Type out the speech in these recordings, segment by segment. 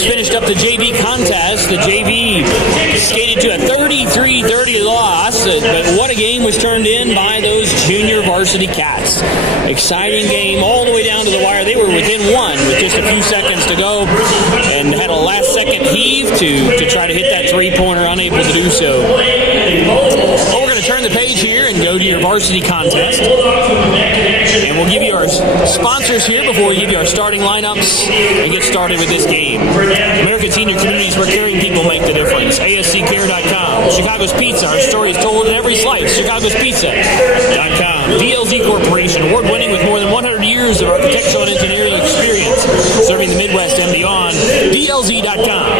just finished up the JV contest. The JV skated to a 33-30 loss, but what a game was turned in by those junior varsity Cats. Exciting game all the way down to the wire. They were within one with just a few seconds to go and had a last-second heave to try to hit that three-pointer, unable to do so. Well, we're going to turn the page here and go to your varsity contest. And we'll give you our sponsors here before we give you our starting lineups and get started with this game. American Senior Communities, where caring people make the difference. ASCCare.com. Chicago's Pizza. Our story is told in every slice. ChicagosPizza.com. DLZ Corporation, award-winning with more than 100 years of architectural and engineering experience, serving the Midwest and beyond. DLZ.com.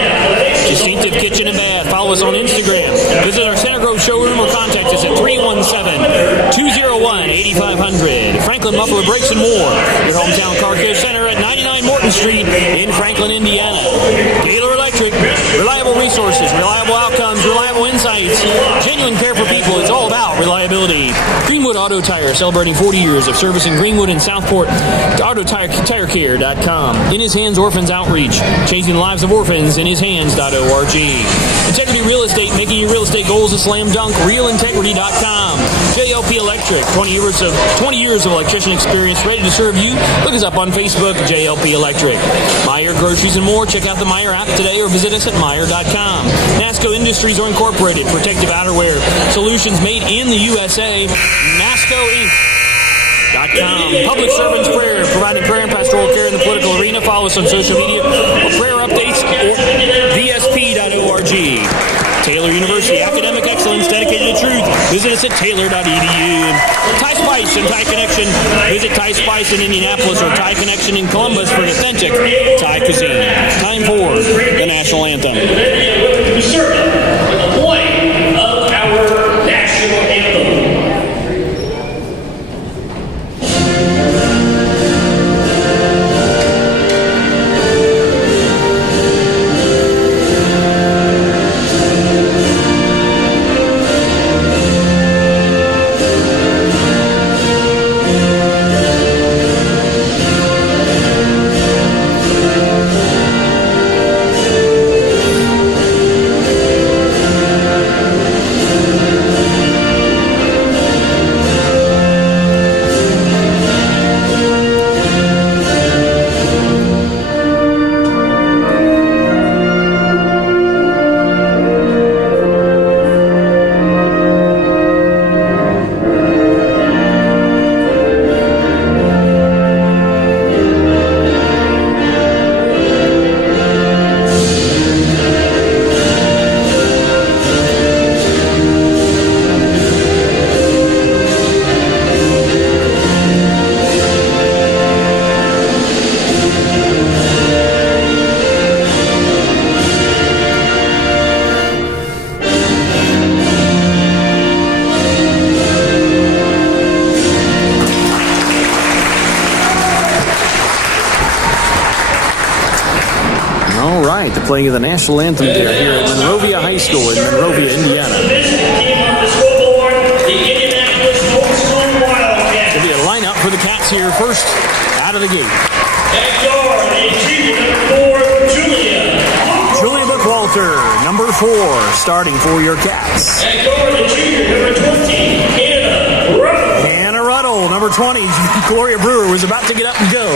Distinctive Kitchen and Bath. Follow us on Instagram. Visit our Center Grove showroom or contact us at 317-201-8500. Franklin Muffler Brakes and More. Your hometown car care center at 99 Morton Street in Franklin, Indiana. Gaylor Electric. Reliable resources, reliable outcomes, reliable insights. Genuine care for people. It's all about reliability. Greenwood Auto Tire, celebrating 40 years of service in Greenwood and Southport. AutoTireCare.com. In His Hands Orphans Outreach. Changing the lives of orphans. InHisHands.org. Integrity Real Estate, making your real estate goals a slam dunk. RealIntegrity.com. JLP Electric, 20 years of electrician experience, ready to serve you. Look us up on Facebook, JLP Electric. Meyer Groceries and More. Check out the Meyer app today or visit us at Meyer.com. NASCO Industries or Incorporated, protective outerwear solutions made in the USA. NASCOinc.com. Public Servants Prayer, providing prayer and pastoral care in the political arena. Follow us on social media for prayer updates or VSP.org. Taylor University, academic excellence dedicated to truth. Visit us at taylor.edu. Thai Spice and Thai Connection. Visit Thai Spice in Indianapolis or Thai Connection in Columbus for authentic Thai cuisine. Time for the national anthem. We serve it with the point of our national anthem. Playing the national anthem here at Monrovia High School in Monrovia, Indiana. There'll be a lineup for the Cats here first out of the gate. Julia Bookwalter, number 4, starting for your Cats. Hannah Ruddle, number 20. Gloria Brewer was about to get up and go.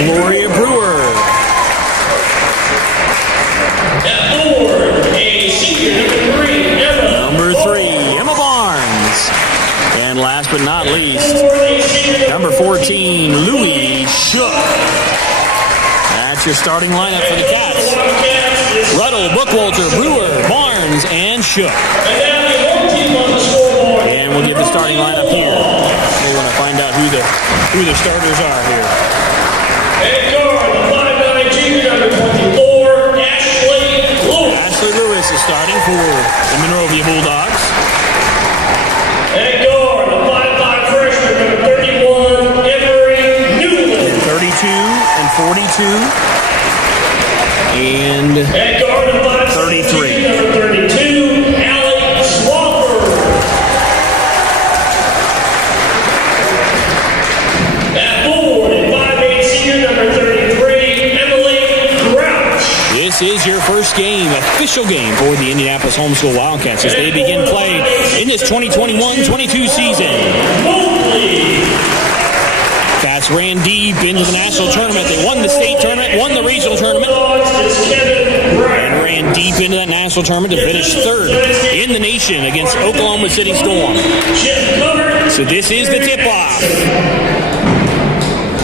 Gloria Brewer. At forward, a senior, number 3, Emma Barnes. And last but not least, number 14, Louis Shook. That's your starting lineup for the Cats. Ruddle, Bookwalter, Brewer, Barnes, and Shook. And we'll get the starting lineup here. We want to find out who the starters are here. number 24, Ashley Lewis. Ashley Lewis is starting for the Monrovia Bulldogs. And guard, the 5'5" freshman, number 31, Emery Newland. 32 and 42. And guard, the 5'6", 33. number 32, Alex Swafford. At forward, and 5'8" senior, number this is your first game, official game for the Indianapolis Homeschool Wildcats as they begin play in this 2021-22 season. Cats ran deep into the national tournament. They won the state tournament, won the regional tournament, and ran deep into that national tournament to finish third in the nation against Oklahoma City Storm. So this is the tip-off.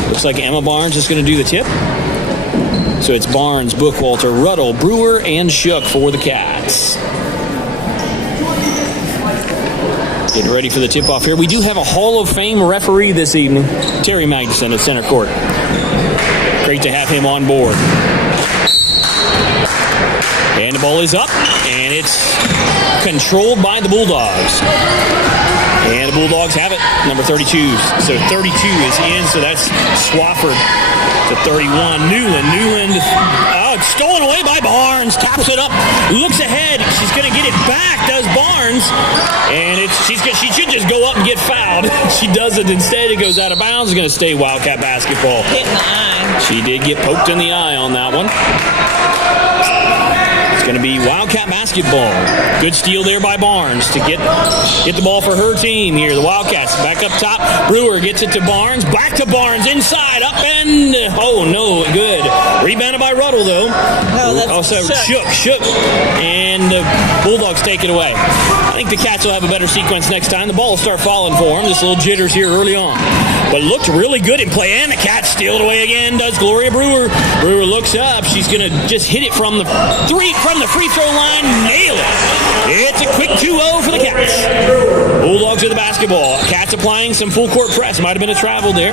Looks like Emma Barnes is going to do the tip. So it's Barnes, Bookwalter, Ruddle, Brewer, and Shook for the Cats. Getting ready for the tip-off here. We do have a Hall of Fame referee this evening, Terry Magnuson at center court. Great to have him on board. And the ball is up, and it's controlled by the Bulldogs. And the Bulldogs have it, number 32. So 32 is in, so that's Swafford to 31. Newland. Oh, it's stolen away by Barnes. Taps it up, looks ahead. She's going to get it back, does Barnes. And she should just go up and get fouled. She doesn't. Instead, it goes out of bounds. It's going to stay Wildcat basketball. Hit in the eye. She did get poked in the eye on that one. Going to be Wildcat basketball. Good steal there by Barnes to get the ball for her team here. The Wildcats back up top. Brewer gets it to Barnes. Back to Barnes. Inside. Up and... Oh, no. Good. Rebounded by Ruddle, though. Also, Shook. And the Bulldogs take it away. I think the Cats will have a better sequence next time. The ball will start falling for them. Just little jitters here early on. But looked really good in play. And the Cats steal it away again. Does Gloria Brewer. Brewer looks up. She's going to just hit it from the free throw line. Nail it. It's a quick 2-0 for the Cats. Bulldogs with the basketball. Cats applying some full court press. Might have been a travel there.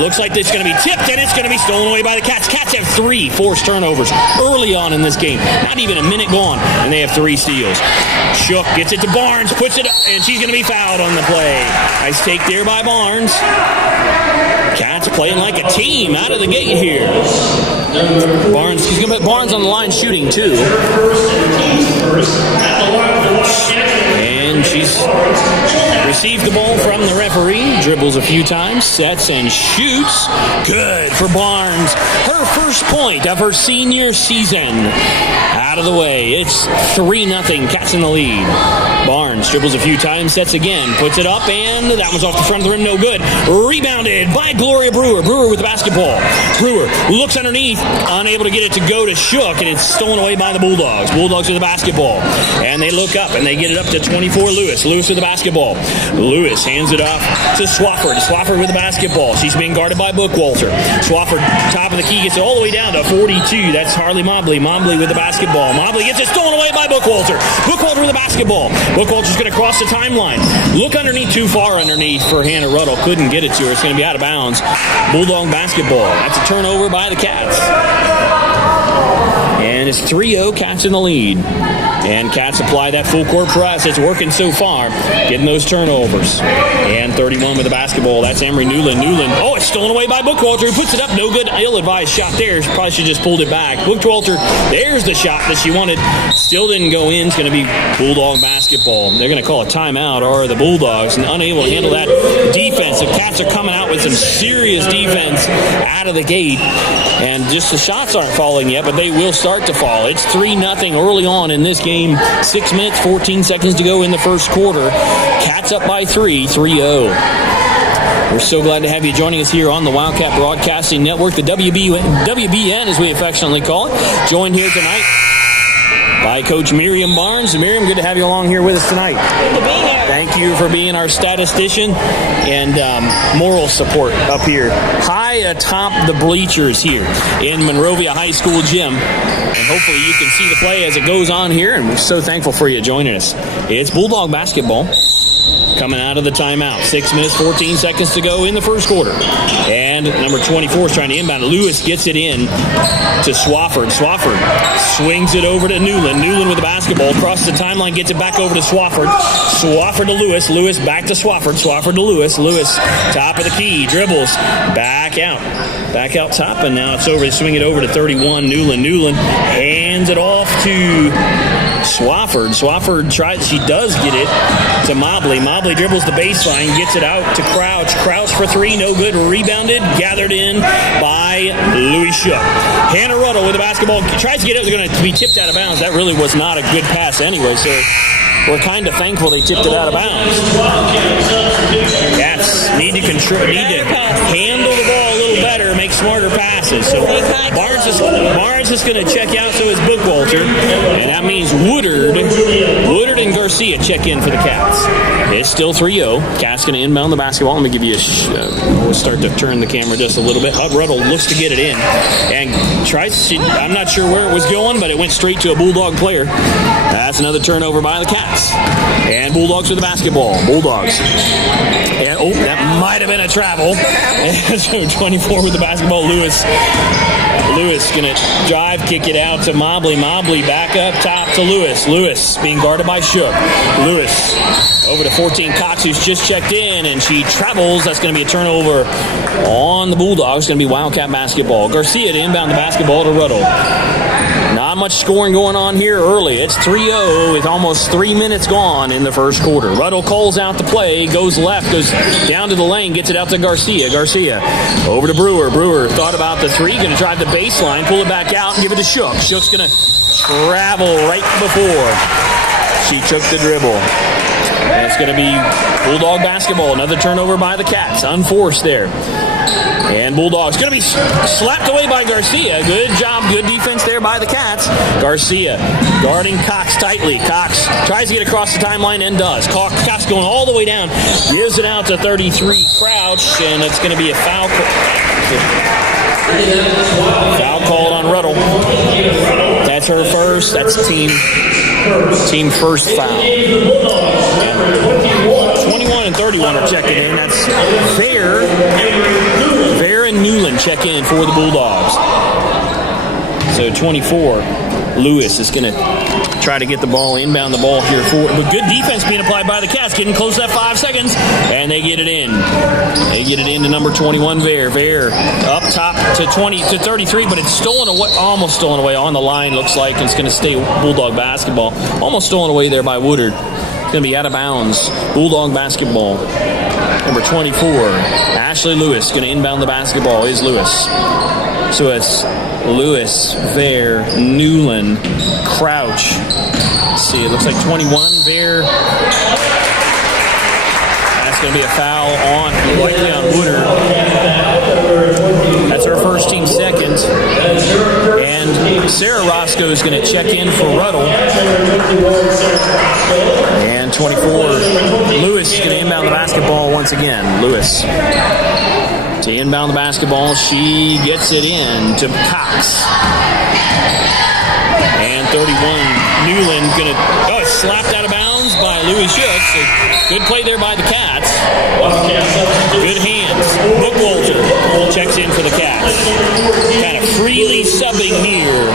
Looks like it's going to be tipped, and it's going to be stolen away by the Cats. Cats have 3 forced turnovers early on in this game. Not even a minute gone, and they have 3 steals. Shook gets it to Barnes, puts it up, and she's going to be fouled on the play. Nice take there by Barnes. Cats playing like a team out of the gate here. Barnes, she's going to put Barnes on the line shooting too. And she's received the ball from the referee, dribbles a few times, sets and shoots. Good for Barnes. Her first point of her senior season. Out of the way. It's 3-0. Cats in the lead. Barnes dribbles a few times, sets again, puts it up, and that one's off the front of the rim, no good. Rebounded by Gloria Brewer. Brewer with the basketball. Brewer looks underneath, unable to get it to go to Shook, and it's stolen away by the Bulldogs. Bulldogs with the basketball. And they look up, and they get it up to 24 Lewis. Lewis with the basketball. Lewis hands it off to Swafford. Swafford with the basketball. She's being guarded by Bookwalter. Swafford, top of the key, gets it all the way down to 42. That's Harley Mobley. Mobley with the basketball. Mobley gets it stolen away by Bookwalter. Bookwalter with the basketball. Bookwalter's going to cross the timeline. Look underneath, too far underneath for Hannah Ruddle. Couldn't get it to her. It's going to be out of bounds. Bulldog basketball. That's a turnover by the Cats. And it's 3-0, Cats in the lead. And Cats apply that full court press. It's working so far, getting those turnovers. And 31 with the basketball. That's Emery Newland. Oh, it's stolen away by Bookwalter. He puts it up. No good. Ill-advised shot there. Probably should just pulled it back. Bookwalter, there's the shot that she wanted. Still didn't go in. It's going to be Bulldog basketball. They're going to call a timeout, or the Bulldogs, and unable to handle that defense. The Cats are coming out with some serious defense out of the gate. And just the shots aren't falling yet, but they will start to fall. It's 3-0 early on in this game. 6 minutes, 14 seconds to go in the first quarter. Cats up by 3-0. We're so glad to have you joining us here on the Wildcat Broadcasting Network, the WBN as we affectionately call it. Joined here tonight by Coach Miriam Barnes. Miriam, good to have you along here with us tonight. Good to be here. Thank you for being our statistician and moral support up here. High atop the bleachers here in Monrovia High School gym. And hopefully you can see the play as it goes on here. And we're so thankful for you joining us. It's Bulldog basketball coming out of the timeout. 6 minutes, 14 seconds to go in the first quarter. And number 24 is trying to inbound. Lewis gets it in to Swafford. Swafford swings it over to Newland. Newland with the basketball. Across the timeline, gets it back over to Swafford. Swafford to Lewis. Lewis back to Swafford. Swafford to Lewis. Lewis, top of the key. Dribbles. Back out. Back out top, and now it's over. They swing it over to 31. Newland hands it off to Swafford. Swafford tries. She does get it to Mobley. Mobley dribbles the baseline, gets it out to Crouch. Crouch for 3, no good. Rebounded, gathered in by Louis Louis Shook. Hannah Ruddle with the basketball. Tries to get it. They're going to be tipped out of bounds. That really was not a good pass anyway, so we're kind of thankful they tipped it out of bounds. Cats need to handle the ball a little better, make smarter passes. So Barnes is going to check out, so is Bookwalter. And that means Woodard and Garcia check in for the Cats. It's still 3-0. Cats going to inbound the basketball. Let me give you we'll start to turn the camera just a little bit. Ruddle looks to get it in and tries. I'm not sure where it was going, but it went straight to a Bulldog player. That's another turnover by the Cats. And Bulldogs with the basketball. Bulldogs. And that might have been a travel. And so 24 with the basketball. Lewis going to drive, kick it out to Mobley. Mobley back up top to Lewis. Lewis being guarded by Shook. Lewis over to 14 Cox, who's just checked in, and she travels. That's going to be a turnover on the Bulldogs. It's going to be Wildcat basketball. Garcia to inbound the basketball to Ruddle. Not much scoring going on here early. It's 3-0 with almost 3 minutes gone in the first quarter. Ruddle calls out the play, goes left, goes down to the lane, gets it out to Garcia. Garcia over to Brewer. Brewer thought about the three, going to drive the baseline, pull it back out, and give it to Shook. Shook's going to travel right before she took the dribble. And it's going to be Bulldog basketball. Another turnover by the Cats. Unforced there. And Bulldogs going to be slapped away by Garcia. Good job, good defense there by the Cats. Garcia guarding Cox tightly. Cox tries to get across the timeline and does. Cox going all the way down. Gives it out to 33 Crouch, and it's going to be a foul. Foul called on Ruddle. That's her first. That's team first foul. And 21 and 31 are checking in. That's Fair and Newland check in for the Bulldogs. So 24, Lewis is going to try to get the ball, inbound the ball here for, but good defense being applied by the Cats, getting close to that 5 seconds, and they get it in. They get it into number 21, Vair. Vair up top to 33, but it's stolen away, almost stolen away on the line, looks like, and it's going to stay Bulldog basketball. Almost stolen away there by Woodard. It's going to be out of bounds. Bulldog basketball. Number 24, Ashley Lewis, going to inbound the basketball, is Lewis. So it's Lewis, Vair, Newland, Crouch. Let's see, it looks like 21, Vair. That's going to be a foul likely on Woodard. That's our first team second. And Sarah Roscoe is going to check in for Ruddle. And 24, Lewis is going to inbound the basketball once again. Lewis to inbound the basketball. She gets it in to Cox. And 31, Newland going to slapped out of bounds by Louis Shook. So good play there by the Cats. Good hands. Bookwalter checks in for the Cats. Kind of freely subbing here,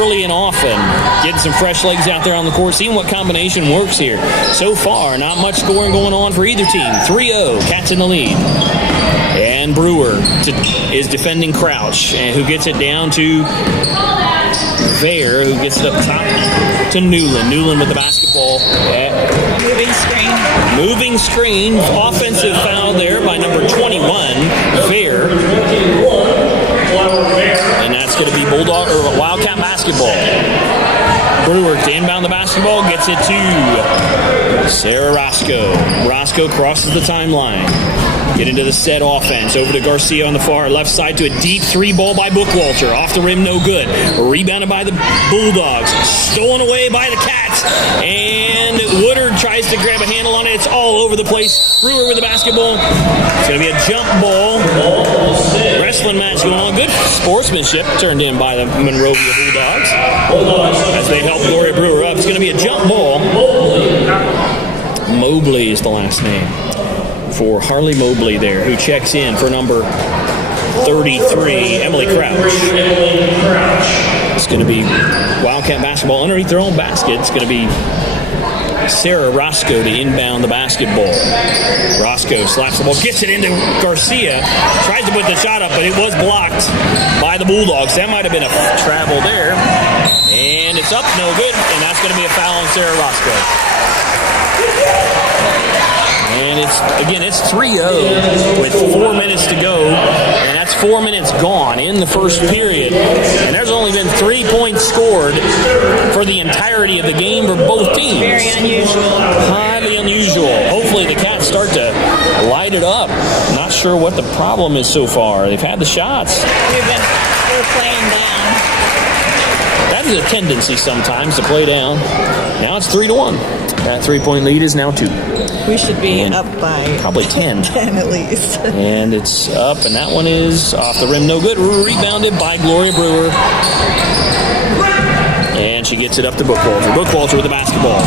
early and often. Getting some fresh legs out there on the court, seeing what combination works here. So far, not much scoring going on for either team. 3-0, Cats in the lead. And Brewer is defending Crouch, and who gets it down to Vair, who gets it up top to Newland. Newland with the basketball. Moving screen. Offensive foul there by number 21, Vair. And that's going to be Bulldog or Wildcat basketball. Brewer to inbound the basketball, gets it to Sarah Roscoe. Roscoe crosses the timeline. Get into the set offense. Over to Garcia on the far left side to a deep three ball by Bookwalter. Off the rim, no good. Rebounded by the Bulldogs. Stolen away by the Cats. And Woodard tries to grab a handle on it. It's all over the place. Brewer with the basketball. It's going to be a jump ball. Wrestling match going on. Good sportsmanship turned in by the Monrovia Bulldogs as they help Gloria Brewer up. It's going to be a jump ball. Mobley is the last name for Harley Mobley there, who checks in for number 33, Emily Crouch. It's going to be Wildcat basketball underneath their own basket. It's going to be Sarah Roscoe to inbound the basketball. Roscoe slaps the ball, gets it into Garcia, tries to put the shot up, but it was blocked by the Bulldogs. That might have been a travel there. And it's up, no good, and that's going to be a foul on Sarah Roscoe. And it's 3-0 with 4 minutes to go, and that's 4 minutes gone in the first period. And there's only been 3 points scored for the entirety of the game for both teams. Very unusual. Highly unusual. Hopefully the Cats start to light it up. Not sure what the problem is so far. They've had the shots. We're playing down. That is a tendency sometimes to play down. Now it's 3-1. That 3-point lead is now 2. We should be up by probably 10. 10 at least. And it's up, and that one is off the rim. No good. Rebounded by Gloria Brewer. And she gets it up to Bookwalter. Bookwalter with the basketball.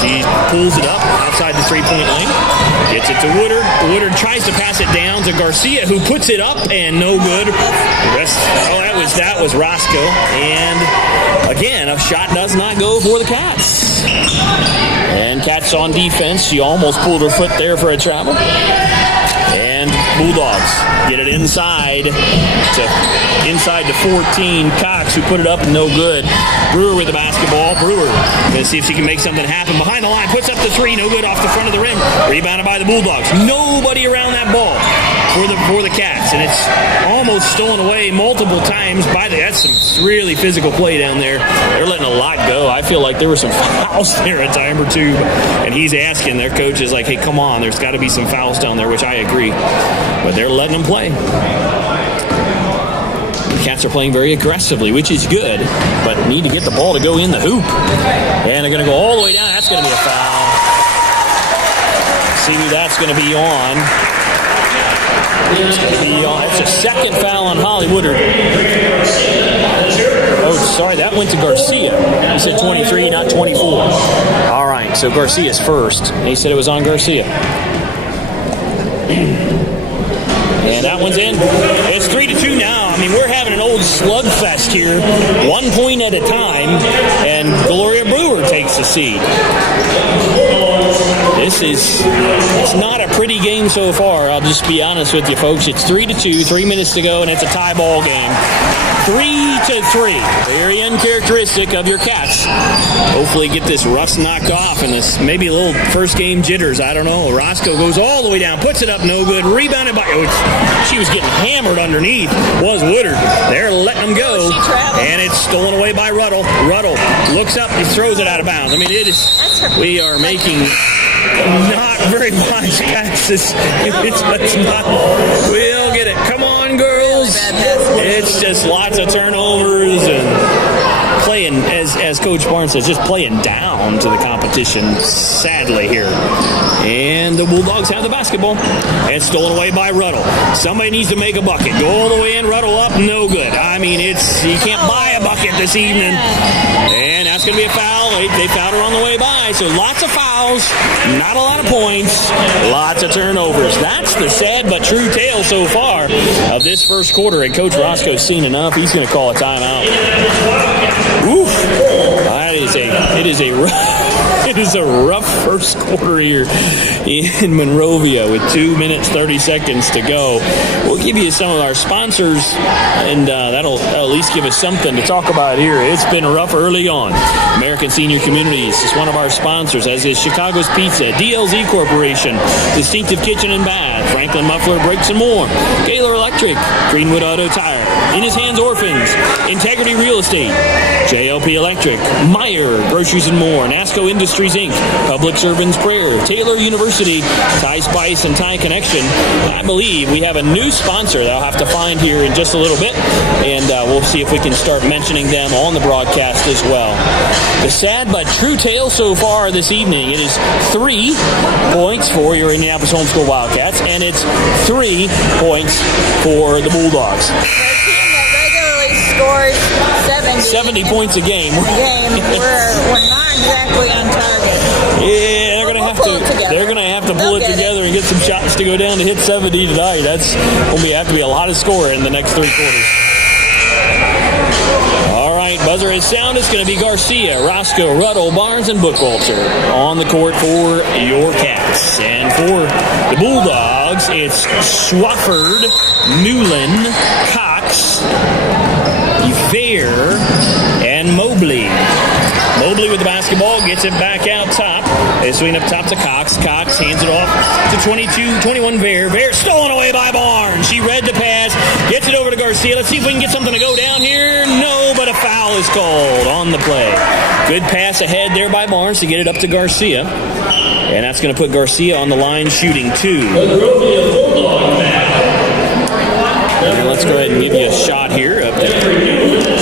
She pulls it up outside the 3-point line. Gets it to Woodard. Woodard tries to pass it down to Garcia, who puts it up, and no good. That was Roscoe. And again, a shot does not go for the Cats. And Cats on defense. She almost pulled her foot there for a travel. And Bulldogs get it inside to 14. Cox, who put it up, no good. Brewer with the basketball. Brewer going to see if she can make something happen. Behind the line, puts up the 3, no good, off the front of the rim. Rebounded by the Bulldogs. Nobody around that ball for the Cats, and it's almost stolen away multiple times by that's some really physical play down there. They're letting a lot go. I feel like there were some fouls there a time or two, and he's asking, their coach is like, hey, come on, there's got to be some fouls down there, which I agree, but they're letting them play. The Cats are playing very aggressively, which is good, but need to get the ball to go in the hoop, and they're going to go all the way down. That's going to be a foul. See who that's going to be on. It's a second foul on Holly Woodard. Oh, sorry, that went to Garcia. He said 23, not 24. All right, so Garcia's first. He said it was on Garcia. And that one's in. It's 3-2 now. I mean, we're having an old slugfest here, 1 point at a time, and Gloria Brewer takes the seed. It's not a pretty game so far. I'll just be honest with you, folks. It's 3-2, 3 minutes to go, and it's a tie ball game. 3-3. Very uncharacteristic of your Cats. Hopefully get this rust knocked off and this maybe a little first game jitters. I don't know. Roscoe goes all the way down, puts it up, no good. Rebounded by, she was getting hammered underneath, was Woodard. They're letting them go. And it's stolen away by Ruddle. Ruddle looks up, he throws it out of bounds. I mean, we are making not very wise passes. We'll get it. Come on, girls. It's just lots of turnovers and playing, as Coach Barnes says, just playing down to the competition, sadly, here. And the Bulldogs have the basketball. And it's stolen away by Ruddle. Somebody needs to make a bucket. Go all the way in, Ruddle up, no good. I mean, you can't buy a bucket this evening. And that's going to be a foul. They fouled her on the way by. So lots of fouls, not a lot of points, lots of turnovers. That's the sad but true tale so far of this first quarter. And Coach Roscoe's seen enough. He's going to call a timeout. Oof. It is a rough first quarter here in Monrovia with 2 minutes, 30 seconds to go. We'll give you some of our sponsors, and that'll at least give us something to talk about here. It's been rough early on. American Senior Communities is one of our sponsors, as is Chicago's Pizza, DLZ Corporation, Distinctive Kitchen and Bath, Franklin Muffler Brakes and More, Gaylor Electric, Greenwood Auto Tire, In His Hands Orphans, Integrity Real Estate, JLP Electric, Meyer Groceries and More, NASCO Industries Inc., Public Servants Prayer, Taylor University, Thai Spice and Thai Connection. I believe we have a new sponsor that I'll have to find here in just a little bit, and we'll see if we can start mentioning them on the broadcast as well. The sad but true tale so far this evening, it is 3 points for your Indianapolis Homeschool Wildcats, and it's 3 points for the Bulldogs. Scores 70 points a game. We're not exactly on target. Yeah, they're gonna have to pull it together and get some shots to go down to hit 70 tonight. That's going to have to be a lot of scoring in the next 3 quarters. All right, buzzer is sound. It's going to be Garcia, Roscoe, Ruddle, Barnes, and Bookwalter on the court for your Cats. And for the Bulldogs, it's Swafford, Newland, Cox, Fair, and Mobley. Mobley with the basketball, gets it back out top. They swing up top to Cox. Cox hands it off to 22-21 Bear. Bear stolen away by Barnes. She read the pass, gets it over to Garcia. Let's see if we can get something to go down here. No, but a foul is called on the play. Good pass ahead there by Barnes to get it up to Garcia. And that's going to put Garcia on the line shooting 2. And let's go ahead and give you a shot here up the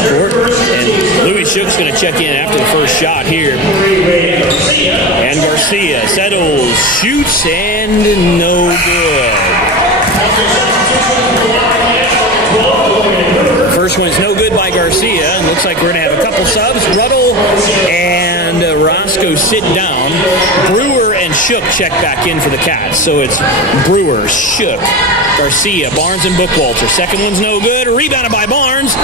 court. And Louis Shook's going to check in after the first shot here. And Garcia settles, shoots, and no good. First one's no good by Garcia. And looks like we're going to have a couple subs. Ruddle and Roscoe sit down. Brewer and Shook check back in for the Cats. So it's Brewer, Shook, Garcia, Barnes, and Bookwalter. Second one's no good. Rebounded by Barnes.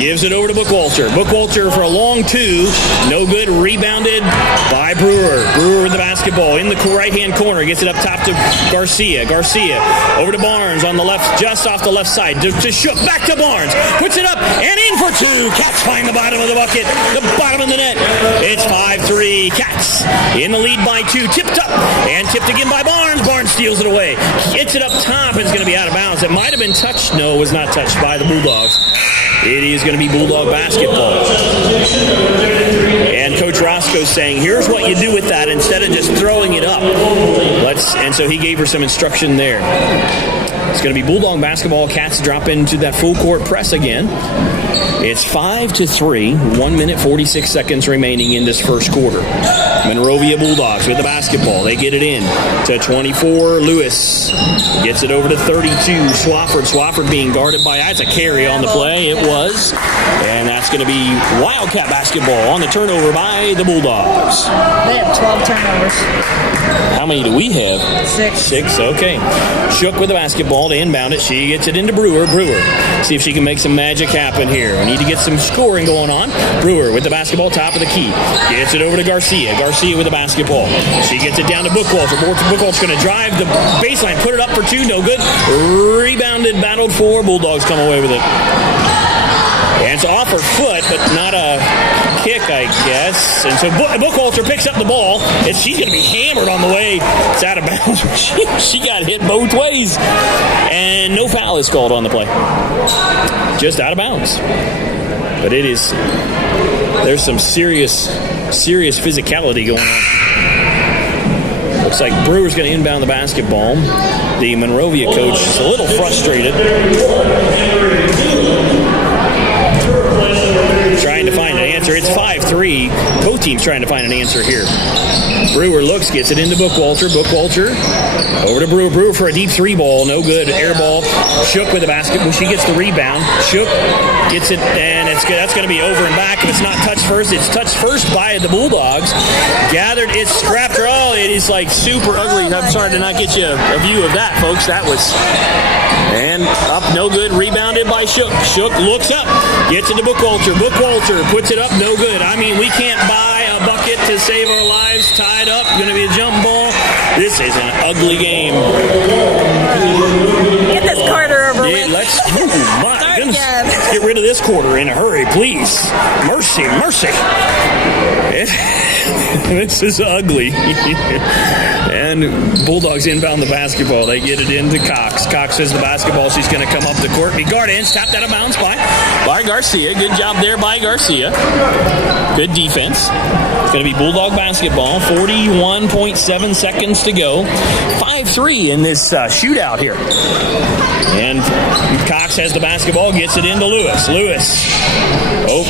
Gives it over to Bookwalter. Bookwalter for a long 2. No good. Rebounded by Brewer. Brewer with the basketball in the right-hand corner. Gets it up top to Garcia. Garcia over to Barnes on the left, just off the left side. To Shook. Back to Barnes. Puts it up and in for 2. Cats find the bottom of the bucket. The bottom of the net. It's 5-3. Cats in the lead by 2. Tipped up and tipped again by Barnes. Barnes steals it away. Hits it up top and it's going to be out of bounds. It might have been touched. No, it was not touched by the Bulldogs. It is going to be Bulldog basketball. And Coach Roscoe's saying, here's what you do with that instead of just throwing it up. And so he gave her some instruction there. It's going to be Bulldog basketball. Cats drop into that full court press again. It's 5-3, 1 minute 46 seconds remaining in this first quarter. Monrovia Bulldogs with the basketball. They get it in to 24. Lewis gets it over to 32. Swafford. Swafford being guarded by, that's a carry on the play. It was. And that's going to be Wildcat basketball on the turnover by the Bulldogs. They have 12 turnovers. How many do we have? 6. 6, okay. Shook with the basketball to inbound it. She gets it into Brewer. Brewer. See if she can make some magic happen here. We need to get some scoring going on. Brewer with the basketball, top of the key. Gets it over to Garcia. Garcia with the basketball. She gets it down to Bookwalter. Bookwalter's going to drive the baseline. Put it up for 2. No good. Rebounded, battled for. Bulldogs come away with it. And it's off her foot, but not a kick, I guess. And so Bookwalter picks up the ball. And she's going to be hammered on the way. It's out of bounds. She got hit both ways. And no foul is called on the play. Just out of bounds. But it is, there's some serious physicality going on. Looks like Brewer's going to inbound the basketball. The Monrovia coach is a little frustrated. Trying to find an answer. It's 5-3. Both teams trying to find an answer here. Brewer looks, gets it into Bookwalter. Bookwalter over to Brewer. Brewer for a deep 3 ball. No good. Air ball. Shook with the basketball. She gets the rebound. Shook gets it, and that's going to be over and back. If it's not touched first, it's touched first by the Bulldogs. Gathered, it's scrapped her. Oh, it is like super ugly. I'm sorry to not get you a view of that, folks. That was... And up, no good. Rebounded by Shook. Shook looks up. Gets into Bookwalter. Bookwalter puts it up. No good. I mean, we can't buy a bucket to save our lives. Tied up. Going to be a jump ball. This is an ugly game. Get this quarter over with. Let's, my goodness. Let's get rid of this quarter in a hurry, please. Mercy, mercy. This is ugly. And Bulldogs inbound the basketball. They get it into Cox. Cox has the basketball. She's going to come up the court. Be guarded and tapped out of bounds by Garcia. Good job there by Garcia. Good defense. It's going to be Bulldog basketball. 41.7 seconds to go. 5-3 in this shootout here. And Cox has the basketball. Gets it into Lewis. Lewis. Oh,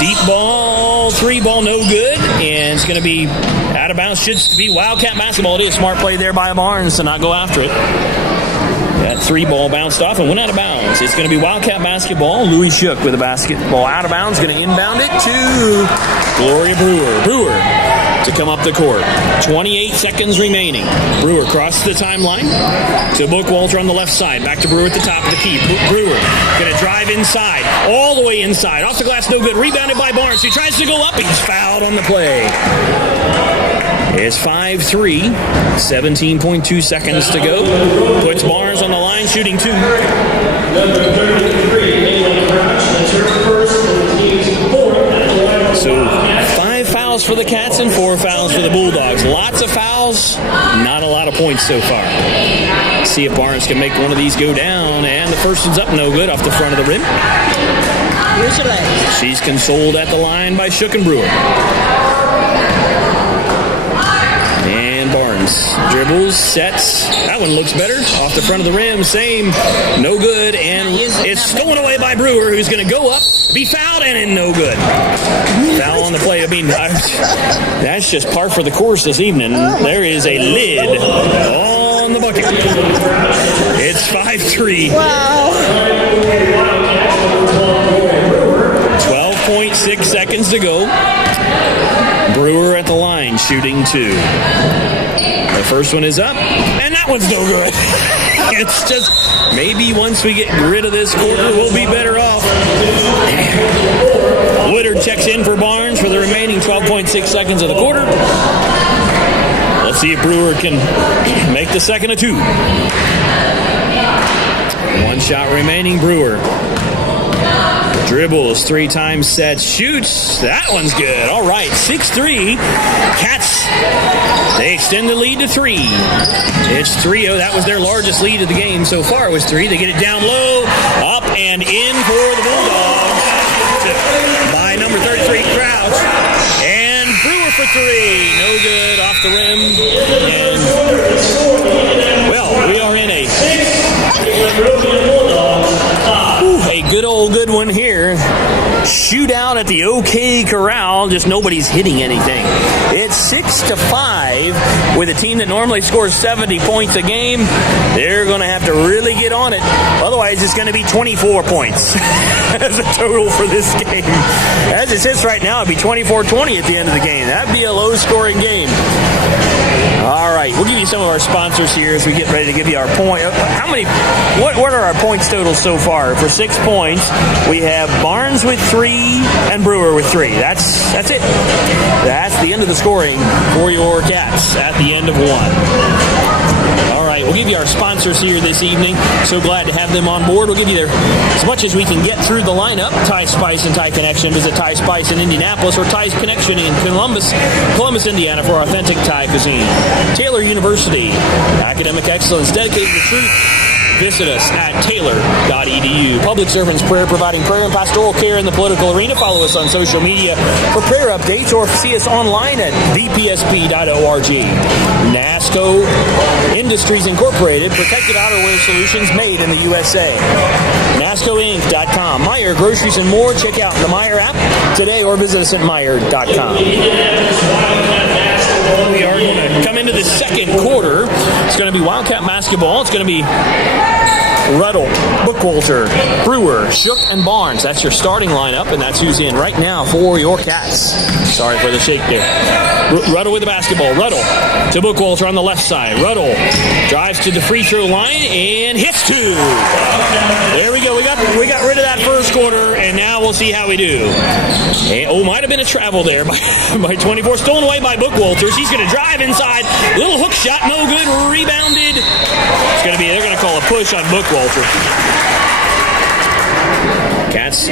deep ball. 3 ball, no good. And it's going to be out of bounds. Should be Wildcat basketball. It is smart play there by Barnes to not go after it. That 3 ball bounced off and went out of bounds. It's going to be Wildcat basketball. Louis Shook with the basketball out of bounds. Going to inbound it to Gloria Brewer. Brewer to come up the court. 28 seconds remaining. Brewer crosses the timeline to Bookwalter on the left side. Back to Brewer at the top of the key. Brewer going to drive inside. All the way inside. Off the glass, no good. Rebounded by Barnes. He tries to go up. He's fouled on the play. It's 5-3. 17.2 seconds to go. Puts Barnes on the line, shooting 2. So 5 fouls for the the Cats and 4 fouls for the Bulldogs. Lots of fouls, not a lot of points so far. See if Barnes can make one of these go down, and the first one's up, no good, off the front of the rim. Here's your leg. She's consoled at the line by Shook and Brewer. And Barnes dribbles, sets. That one looks better. Off the front of the rim, same. No good, and it's stolen away by Brewer, who's going to go up, be fouled, and no good. Foul on the play. I mean, that's just par for the course this evening. There is a lid on the bucket. It's 5-3. Wow. 12.6 seconds to go. Brewer at the line, shooting 2. The first one is up, and that one's no good. It's just, maybe once we get rid of this quarter, we'll be better off. Woodard checks in for Barnes for the remaining 12.6 seconds of the quarter. Let's see if Brewer can make the second of 2. 1 shot remaining, Brewer. Dribbles, 3 times sets, shoots. That one's good. All right, 6-3. Cats, they extend the lead to 3. It's 3-0. That was their largest lead of the game so far. It was 3. They get it down low, up and in for the Bulldogs by number 33, Crouch. And Brewer for 3. No good, off the rim. And, well, we are in a good old good one here. Shootout at the OK Corral. Just nobody's hitting anything. It's 6-5 with a team that normally scores 70 points a game. They're going to have to really get on it. Otherwise, it's going to be 24 points as a total for this game. As it sits right now, it'd be 24-20 at the end of the game. That'd be a low-scoring game. All right, we'll give you some of our sponsors here as we get ready to give you our point. What are our points totals so far? For 6 points, we have Barnes with 3 and Brewer with 3. That's it. That's the end of the scoring for your Cats at the end of 1. All right, we'll give you our sponsors here this evening. So glad to have them on board. We'll give you as much as we can get through the lineup. Thai Spice and Thai Connection. Visit Thai Spice in Indianapolis or Thai Connection in Columbus, Indiana for authentic Thai cuisine. Taylor University, academic excellence dedicated to truth. Visit us at taylor.edu. Public Servants Prayer, providing prayer and pastoral care in the political arena. Follow us on social media for prayer updates or see us online at vpsp.org. NASCO Industries Incorporated, protected outerwear solutions made in the USA. NASCOinc.com. Meijer Groceries and more. Check out the Meijer app today or visit us at Meijer.com. We are going to come into the second quarter. It's going to be Wildcat basketball. It's going to be Ruddle, Bookwalter, Brewer, Shook, and Barnes. That's your starting lineup, and that's who's in right now for your Cats. Sorry for the shake there. Ruddle with the basketball. Ruddle to Bookwalter on the left side. Ruddle drives to the free throw line and hits 2. There we go. We got rid of that first quarter, and now we'll see how we do. And, might have been a travel there by 24. Stolen away by Bookwalter. She's going to drive inside. Little hook shot, no good. Rebounded. They're going to call a push on Bookwalter. Cats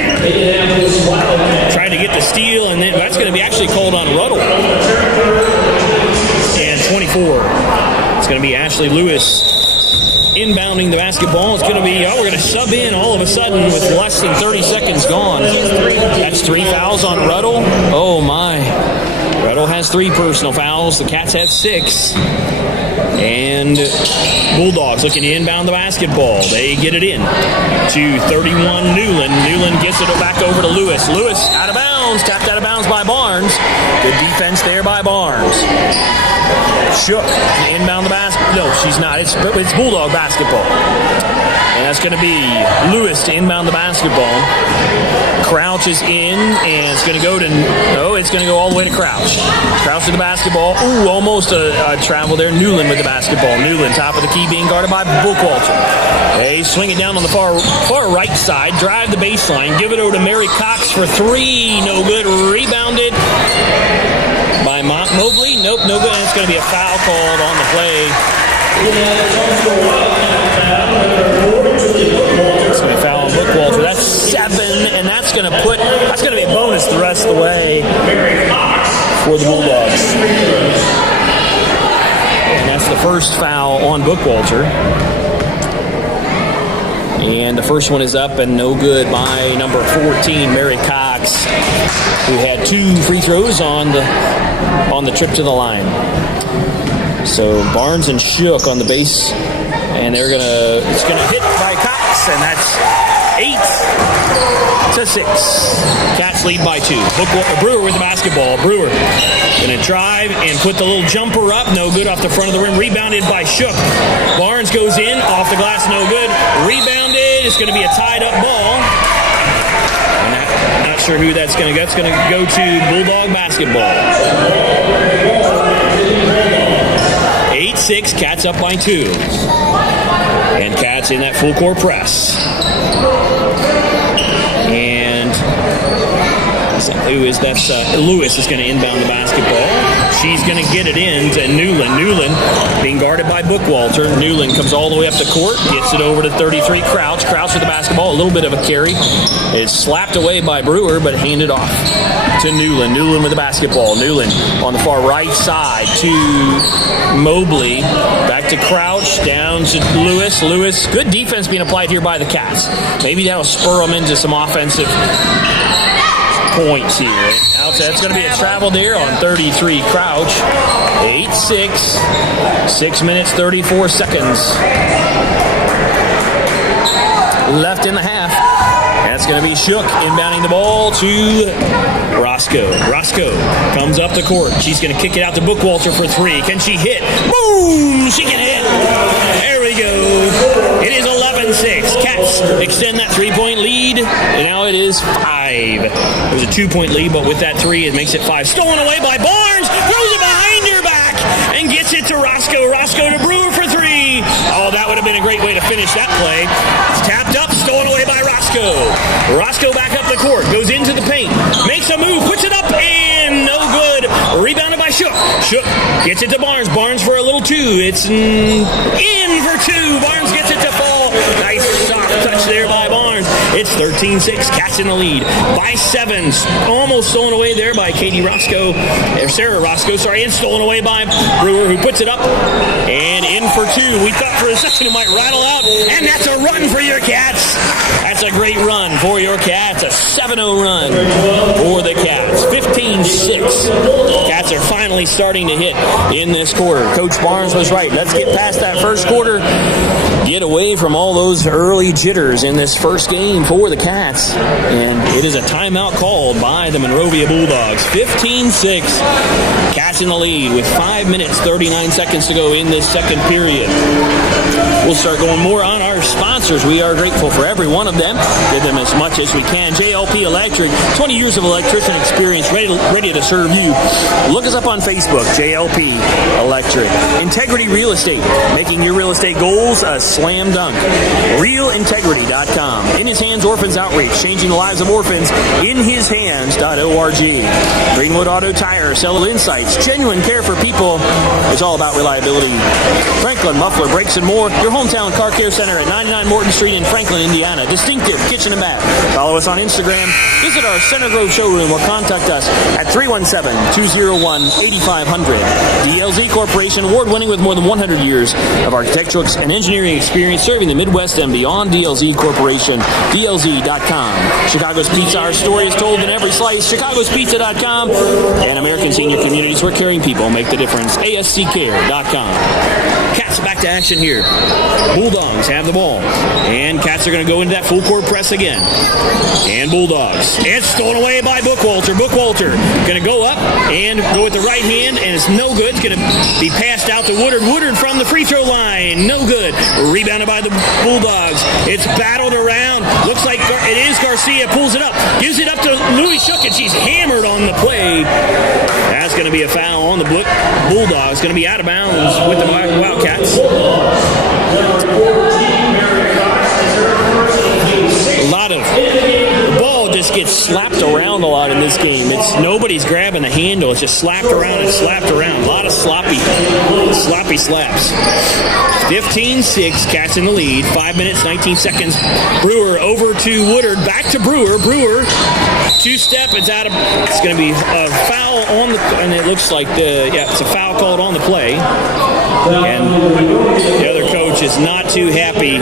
trying to get the steal, and then that's going to be actually called on Ruddle. And 24. It's going to be Ashley Lewis inbounding the basketball. It's going to be, we're going to sub in all of a sudden with less than 30 seconds gone. That's 3 fouls on Ruddle. Oh, my. Ruddle has 3 personal fouls. The Cats have 6. And Bulldogs looking to inbound the basketball. They get it in to 31 Newland. Newland gets it back over to Lewis. Lewis out of bounds. Tapped out of bounds by Barnes. Good defense there by Barnes. Shook inbound the basket. No, she's not. It's Bulldog basketball. And that's going to be Lewis to inbound the basketball. Crouch is in, and it's going to go all the way to Crouch. Crouch to the basketball. Ooh, almost a travel there. Newland with the basketball. Newland, top of the key, being guarded by Bookwalter. They swing it down on the far right side, drive the baseline, give it over to Mary Cox for 3. No good. Rebounded by Mobley. Nope, no good. And it's going to be a foul called on the play. It's going to foul on Bookwalter. That's 7, and that's going to be a bonus the rest of the way for the Bulldogs. And that's the first foul on Bookwalter. And the first one is up and no good by number 14, Mary Cox, who had 2 free throws on the trip to the line. So Barnes and Shook on the base, and it's gonna hit by Cox, and that's 8-6. Cats lead by 2. Brewer with the basketball. Brewer gonna drive and put the little jumper up. No good off the front of the rim. Rebounded by Shook. Barnes goes in off the glass. No good. Rebounded. It's gonna be a tied up ball. And not sure who that's gonna go. It's gonna go to Bulldog basketball. 8-6. Cats up by 2. And Cats in that full court press. And Lewis is going to inbound the basketball. She's going to get it in to Newland. Newland being guarded by Bookwalter. Newland comes all the way up the court, gets it over to 33 Crouch. Crouch with the basketball, a little bit of a carry. It's slapped away by Brewer, but handed off to Newland. Newland with the basketball. Newland on the far right side to Mobley. Back to Crouch, down to Lewis. Lewis, good defense being applied here by the Cats. Maybe that'll spur them into some offensive points here. That's going to be a travel there on 33 Crouch. 8-6. 6 minutes, 34 seconds left in the half. That's going to be Shook inbounding the ball to Roscoe. Roscoe comes up the court. She's going to kick it out to Bookwalter for 3. Can she hit? Boom! She can hit. There we go. It is 11-6. Cats extend that 3-point lead. And now it is 5. It was a 2-point lead, but with that 3, it makes it 5. Stolen away by Barnes. Throws it behind her back and gets it to Roscoe. Roscoe to Brewer for 3. Oh, that would have been a great way to finish that play. It's tapped up, stolen away by Roscoe. Roscoe back up the court, goes into the paint, makes a move, puts it up, and no good. Rebounded by Shook. Shook gets it to Barnes. Barnes for a little 2. It's in for 2. Barnes gets it to fall. Nice soft touch there by Barnes. It's 13-6. Cats in the lead by 7. Almost stolen away there by Sarah Roscoe, and stolen away by Brewer, who puts it up and in for 2. We thought for a second it might rattle out, and that's a run for your Cats. That's a great run for your Cats. A 7-0 run for the Cats. 15-6. Cats are finally starting to hit in this quarter. Coach Barnes was right. Let's get past that first quarter. Get away from all those early jitters in this first game for the Cats. And it is a timeout called by the Monrovia Bulldogs. 15-6. Cats in the lead with 5 minutes, 39 seconds to go in this second period. We'll start going more on our sponsors. We are grateful for every one of them. Give them as much as we can. JLP Electric, 20 years of electrician experience, ready to serve you. Look us up on Facebook, JLP Electric. Integrity Real Estate, making your real estate goals a slam dunk. RealIntegrity.com. In His Hands Orphans Outreach, changing the lives of orphans. InHisHands.org. Greenwood Auto Tire, Cellular Insights, genuine care for people. It's all about reliability. Franklin Muffler Brakes and More, your hometown car care center at 99 Morton Street in Franklin, Indiana. Distinctive kitchen and bath. Follow us on Instagram. Visit our Center Grove showroom or contact us at 317-201-8500. DLZ Corporation, award-winning with more than 100 years of architectural and engineering experience serving the Midwest and beyond. DLZ Corporation, DLZ.com. Chicago's Pizza, our story is told in every slice. ChicagosPizza.com. And American Senior Communities, where caring people make the difference. ASCCare.com. Cats back to action here. Bulldogs have the ball. And Cats are going to go into that full court press again. And Bulldogs. It's stolen away by Bookwalter. Bookwalter going to go up and go with the right hand, and it's no good. It's going to be passed out to Woodard. Woodard from the free throw line. No good. Rebounded by the Bulldogs. It's battled around. Looks like it is Garcia. Pulls it up. Gives it up to Louis Shook, and she's hammered on the play. That's going to be a foul on the Bulldogs. Going to be out of bounds with the Wildcats. The ball just gets slapped around a lot in this game. Nobody's grabbing the handle. It's just slapped around and slapped around. A lot of sloppy slaps. 15-6, Cats in the lead. 5 minutes, 19 seconds. Brewer over to Woodard. Back to Brewer. Brewer to two-step. It's out of. It's going to be a foul on the, and it looks like it's a foul called on the play. And the other coach is not too happy.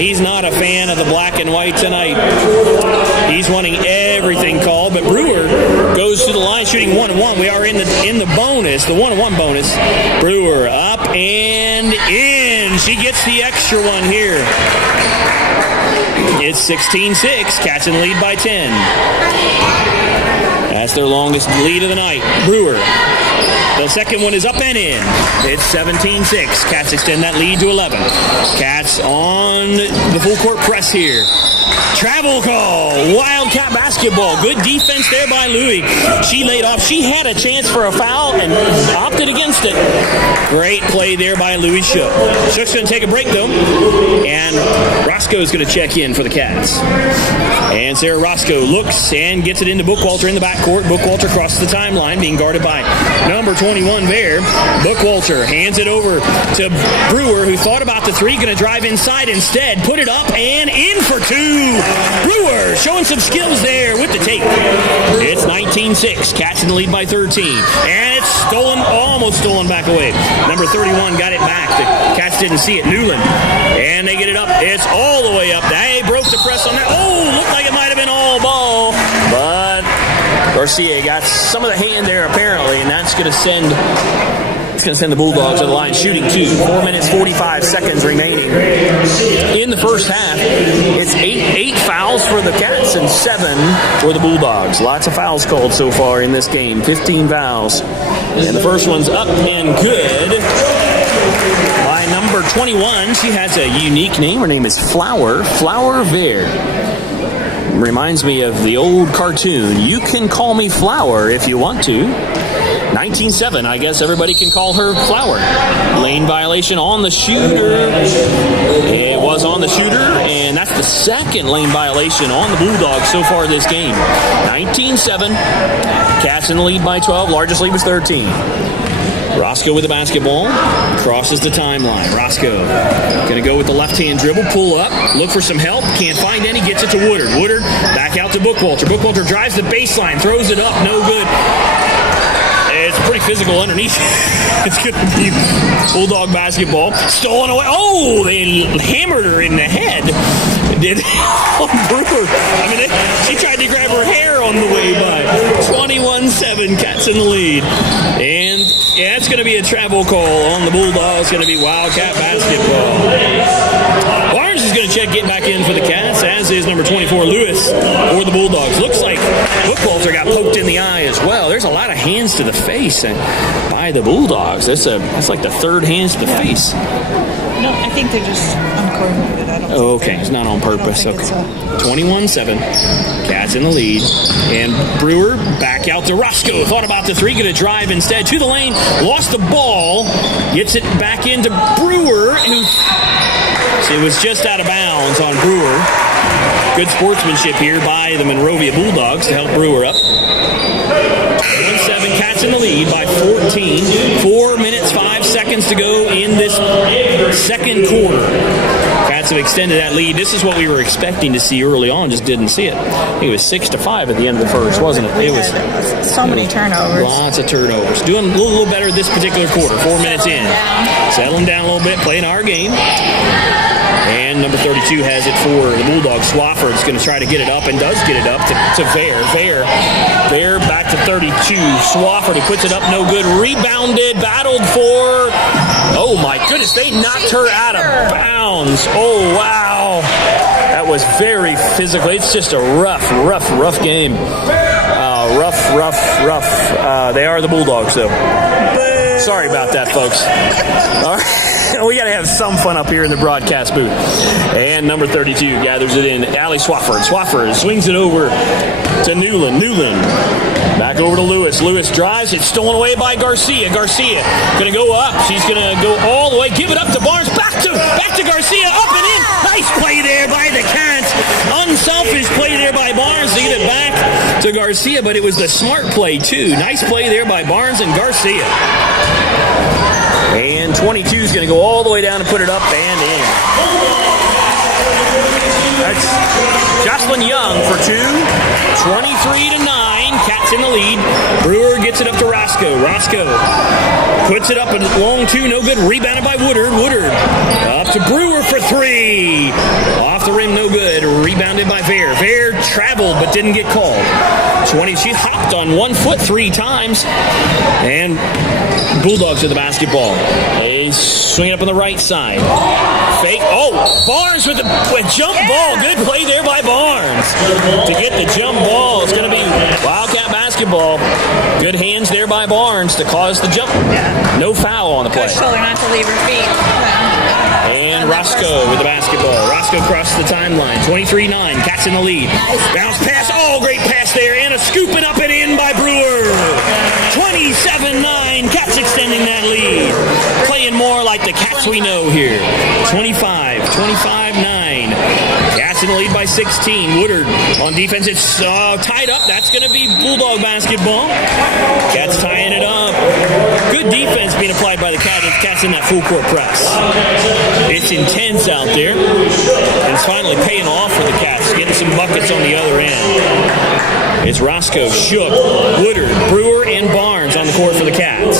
He's not a fan of the black and white tonight. He's wanting everything called. But Brewer goes to the line, shooting 1-1. We are in the bonus, the 1-1 bonus. Brewer up and in. She gets the extra one here. It's 16-6. Cats in the lead by 10. That's their longest lead of the night. Brewer. The second one is up and in. It's 17-6. Cats extend that lead to 11. Cats on the full court press here. Travel call. Wildcat basketball. Good defense there by Louie. She laid off. She had a chance for a foul and opted against it. Great play there by Louie Shook. Shook's going to take a break, though. And Roscoe's going to check in for the Cats. And Sarah Roscoe looks and gets it into Bookwalter in the backcourt. Bookwalter crosses the timeline, being guarded by number 21 there. Bookwalter hands it over to Brewer, who thought about the three, going to drive inside instead. Put it up and in for two. Brewer showing some skills there with the take. It's 19-6. Cats in the lead by 13. And it's stolen, almost stolen back away. Number 31 got it back. The Cats didn't see it. Newland. And they get it up. It's all the way up. They broke the press on that. Oh, looked like it might have been all ball. But Garcia got some of the hand there apparently, and that's going to send the Bulldogs to the line shooting 2. 4 minutes, 45 seconds remaining in the first half. It's 8 fouls for the Cats and 7 for the Bulldogs. Lots of fouls called so far in this game. 15 fouls. And the first one's up and good by number 21. She has a unique name. Her name is Flower Vare. Reminds me of the old cartoon. You can call me Flower if you want to. 19-7, I guess everybody can call her Flower. Lane violation on the shooter. It was on the shooter, and that's the second lane violation on the Bulldogs so far this game. 19-7. Cats in the lead by 12. Largest lead was 13. Roscoe with the basketball, crosses the timeline. Roscoe going to go with the left-hand dribble, pull up, look for some help, can't find any, gets it to Woodard. Woodard back out to Bookwalter. Bookwalter drives the baseline, throws it up, no good. It's pretty physical underneath. It's going to be Bulldog basketball. Stolen away. Oh, they hammered her in the head. Did Brewer. I mean, she tried to grab her hair on the way by. 21-7, Cats in the lead. And yeah, it's going to be a travel call on the Bulldogs. It's going to be Wildcat basketball. Barnes is going to get back in for the Cats, as is number 24, Lewis, for the Bulldogs. Looks like Bookwalter got poked in the eye as well. There's a lot of hands to the face by the Bulldogs. That's like the third hands to the face. No, I think they're just uncoordinated. I don't okay, it's not on purpose. Okay. 21-7. Cats in the lead. And Brewer back out to Roscoe. Thought about the three, going to drive instead to the lane. Lost the ball. Gets it back into Brewer, who it was just out of bounds on Brewer. Good sportsmanship here by the Monrovia Bulldogs to help Brewer up. 1-7, Cats in the lead by 14. 4 minutes, 5 seconds to go in this second quarter. Cats have extended that lead. This is what we were expecting to see early on, just didn't see it. I think it was 6-5 at the end of the first, wasn't it? It was so many turnovers. Lots of turnovers. Doing a little better this particular quarter, 4 minutes in. Settling down a little bit, playing our game. And number 32 has it for the Bulldogs. Swafford's going to try to get it up and does get it up to Vare. Vare back to 32. Swafford, he puts it up, no good. Rebounded, battled for. Oh my goodness, they knocked her out of bounds. Oh wow. That was very physical. It's just a rough game. Rough. They are the Bulldogs though. Sorry about that, folks. All right. We got to have some fun up here in the broadcast booth. And number 32 gathers it in. Allie Swafford. Swafford swings it over to Newland. Back over to Lewis. Lewis drives. It's stolen away by Garcia. Garcia going to go up. She's going to go all the way. Give it up to Barnes. Back to Garcia. Up and in. Nice play there by the Cats. Unselfish play there by Barnes to get it back to Garcia, but it was the smart play too. Nice play there by Barnes and Garcia. And 22 is going to go all the way down and put it up and in. That's Jocelyn Young for 2. 23-9. Cats in the lead. Brewer gets it up to Roscoe. Roscoe puts it up and long two, no good. Rebounded by Woodard. Woodard up to Brewer for three. Off the rim, no good. Rebounded by Vare. Vare traveled but didn't get called. 20. She hopped on 1 foot 3 times. And Bulldogs with the basketball. They swing it up on the right side. Fake. Oh, Barnes with a jump ball. Good play there by Barnes to get the jump ball. It's going to be Wildcat basketball. Good hands there by Barnes to cause the jump. No foul on the play. Coach told her not to leave her feet. And Roscoe with the basketball. Roscoe crosses the timeline. 23-9. Cats in the lead. Bounce pass. Oh, great pass there. And a scooping up and in by Brewer. 27-9. Cats extending that lead. Playing more like the Cats we know here. 25-9. Cats in the lead by 16. Woodard on defense. It's tied up. That's going to be Bulldog basketball. Cats tying it up. Good defense being applied by the Cats in that full court press. It's intense out there. And it's finally paying off for the Cats. Getting some buckets on the other end. It's Roscoe, Shook, Woodard, Brewer, and Barnes on the court for the Cats.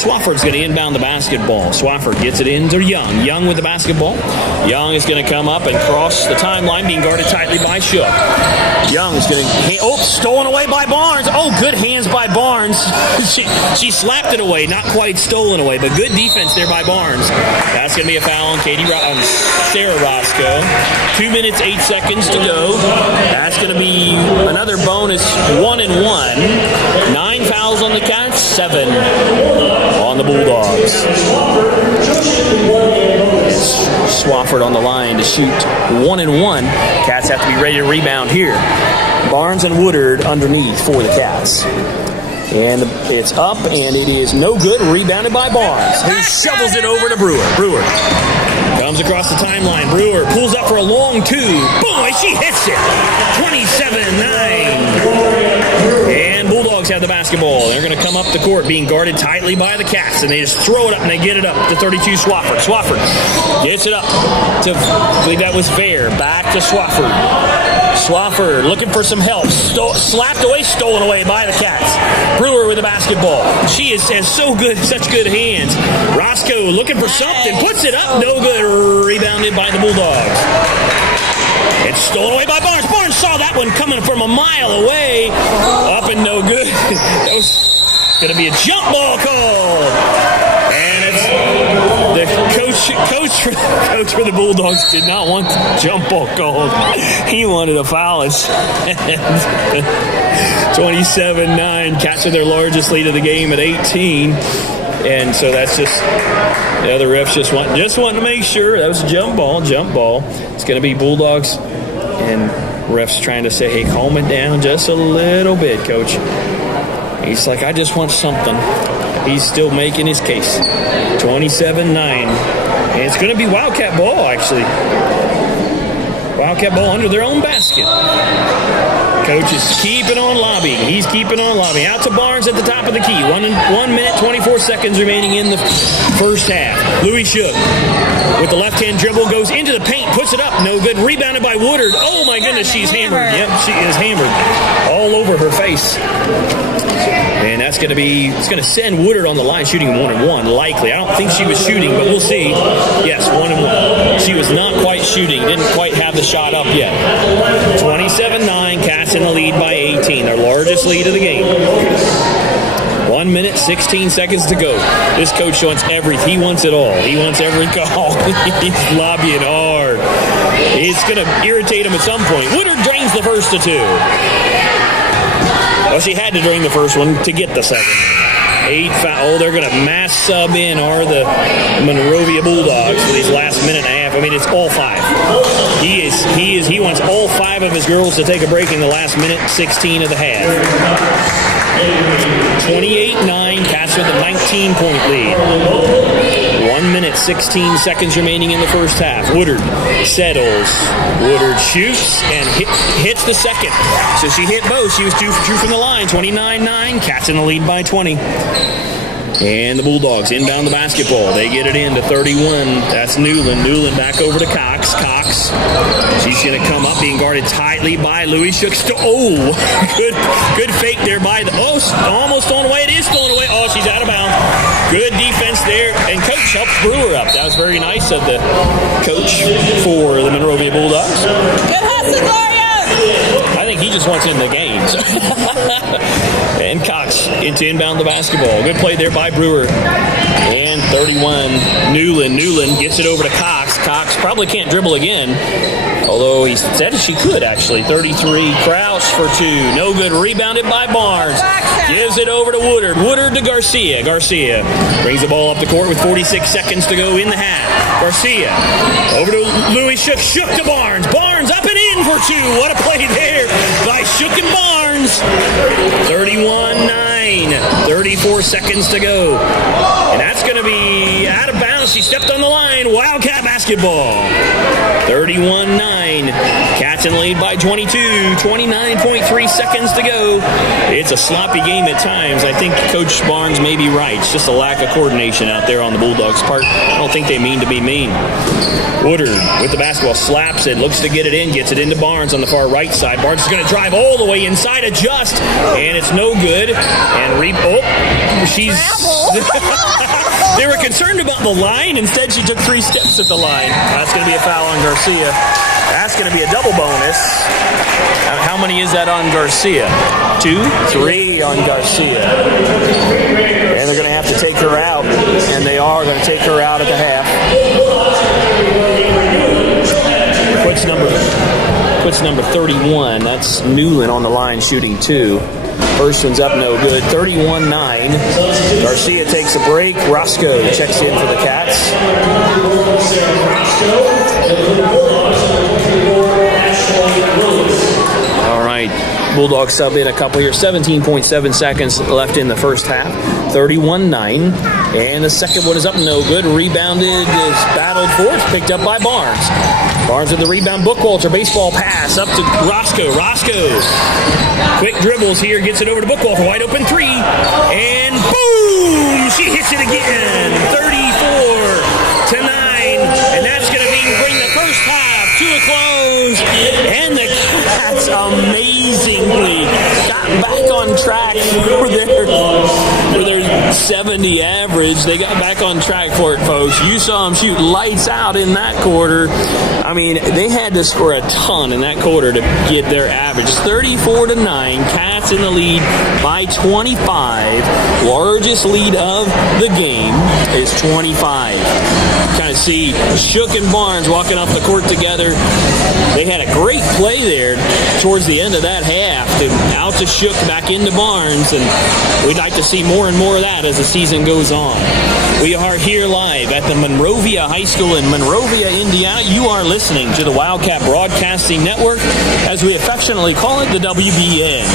Swafford's going to inbound the basketball. Swafford gets it into Young. Young with the basketball. Young is going to come up and cross the timeline, being guarded tightly by Shook. Young is going to... Oh, stolen away by Barnes. Oh, good hands by Barnes. She slapped it away. Not quite stolen away, but good defense there by Barnes. That's going to be a foul on Sarah Roscoe. 2 minutes, 8 seconds to go. That's going to be another bonus 1 and 1. 9 fouls on the Cats, 7 on the Bulldogs. Swafford on the line to shoot 1 and 1. Cats have to be ready to rebound here. Barnes and Woodard underneath for the Cats. And it's up, and it is no good. Rebounded by Barnes, who shovels it over to Brewer. Brewer comes across the timeline. Brewer pulls up for a long two. Boy, she hits it. 27-9. And Bulldogs have the basketball. They're going to come up the court, being guarded tightly by the Cats, and they just throw it up, and they get it up to 32 Swafford. Swafford gets it up to, I believe that was Fair. Back to Swafford. Swafford looking for some help. Slapped away, stolen away by the Cats. Brewer with the basketball. She has such good hands. Roscoe looking for something. Puts it up. No good. Rebounded by the Bulldogs. It's stolen away by Barnes. Barnes saw that one coming from a mile away. Up and no good. It's going to be a jump ball call. And it's the coach for the Bulldogs did not want the jump ball called. He wanted a foul. 27-9. Cats are their largest lead of the game at 18. And so that's just the other refs just want to make sure that was a jump ball. It's going to be Bulldogs, and refs trying to say, hey, calm it down just a little bit, coach. He's like, I just want something. He's still making his case. 27-9. And it's going to be Wildcat ball, actually. Wildcat ball under their own basket. Coach is keeping on lobbying. He's keeping on lobbying. Out to Barnes at the top of the key. 1 minute, 24 seconds remaining in the first half. Louis Shook with the left-hand dribble goes into the paint, puts it up. No good. Rebounded by Woodard. Oh, my goodness, she's hammered. Yep, she is hammered all over her face. And it's going to send Woodard on the line shooting 1 and 1, likely. I don't think she was shooting, but we'll see. Yes, 1 and 1. She was not quite shooting, didn't quite have the shot up yet. 27-9, Cats in the lead by 18, their largest lead of the game. 1 minute, 16 seconds to go. This coach wants everything. He wants it all. He wants every call. He's lobbying hard. It's going to irritate him at some point. Woodard drains the first of 2. Well, she had to drain the first one to get the second. 8 foul. Oh, they're going to mass sub in are the Monrovia Bulldogs for these last minute and a half. I mean, it's all 5. He wants all 5 of his girls to take a break in the last minute, 16 of the half. 28-9, Cats with a 19-point lead. 1 minute, 16 seconds remaining in the first half. Woodard settles. Woodard shoots and hits the second. So she hit both. She was 2 for 2 from the line. 29-9, Cats in the lead by 20. And the Bulldogs inbound the basketball. They get it into 31. That's Newland. Newland back over to Cox. Cox. She's going to come up, being guarded tightly by Louis Shook. Good fake there by the. Oh, almost thrown away. It is thrown away. Oh, she's out of bounds. Good defense there. And coach helps Brewer up. That was very nice of the coach for the Monrovia Bulldogs. Good hustle, Gloria! I think he just wants in the game. So. And Cox into inbound the basketball. Good play there by Brewer. And 31, Newland. Newland gets it over to Cox. Cox probably can't dribble again, although he said she could actually. 33, Kraus for 2. No good. Rebounded by Barnes. Gives it over to Woodard. Woodard to Garcia. Garcia brings the ball up the court with 46 seconds to go in the half. Garcia over to Louis Shook. Shook to Barnes. Barnes up and in for 2. What a play there by Shook and Barnes. 31-9. 34 seconds to go. And that's going to be out of bounds. She stepped on the line. Wildcat basketball. 31-9. Cats in the lead by 22. 29.3 seconds to go. It's a sloppy game at times. I think Coach Barnes may be right. It's just a lack of coordination out there on the Bulldogs' part. I don't think they mean to be mean. Woodard with the basketball, slaps it, looks to get it in, gets it into Barnes on the far right side. Barnes is going to drive all the way inside, adjust, and it's no good. And she's... They were concerned about the line. Instead, she took 3 steps at the line. That's going to be a foul on Garcia. That's going to be a double bonus. How many is that on Garcia? 2, 3 on Garcia. And they're going to have to take her out. And they are going to take her out at the half. Puts number 31. That's Newland on the line shooting 2. First one's up, no good. 31-9. Garcia takes a break. Roscoe checks in for the Cats. All right. Bulldogs sub in a couple here. 17.7 seconds left in the first half. 31-9. And the second one is up, no good. Rebounded, is battled for. It's picked up by Barnes. Barnes with the rebound. Bookwalter, baseball pass up to Roscoe. Roscoe, quick dribbles here, gets it over to Bookwalter. Wide open 3. And boom! She hits it again. 34-9. And that's going to bring the first half to a close. And the Cats amazingly got back on track for their 70 average. They got back on track for it, folks. You saw them shoot lights out in that quarter. I mean, they had to score a ton in that quarter to get their average. 34-9. Cats in the lead by 25. Largest lead of the game is 25. Kind of see Shook and Barnes walking off the court together. They had a great play there towards the end of that half. Out to Shook, back into Barnes, and we'd like to see more and more of that as the season goes on. We are here live at the Monrovia High School in Monrovia, Indiana. You are listening to the Wildcat Broadcasting Network, as we affectionately call it, the WBN.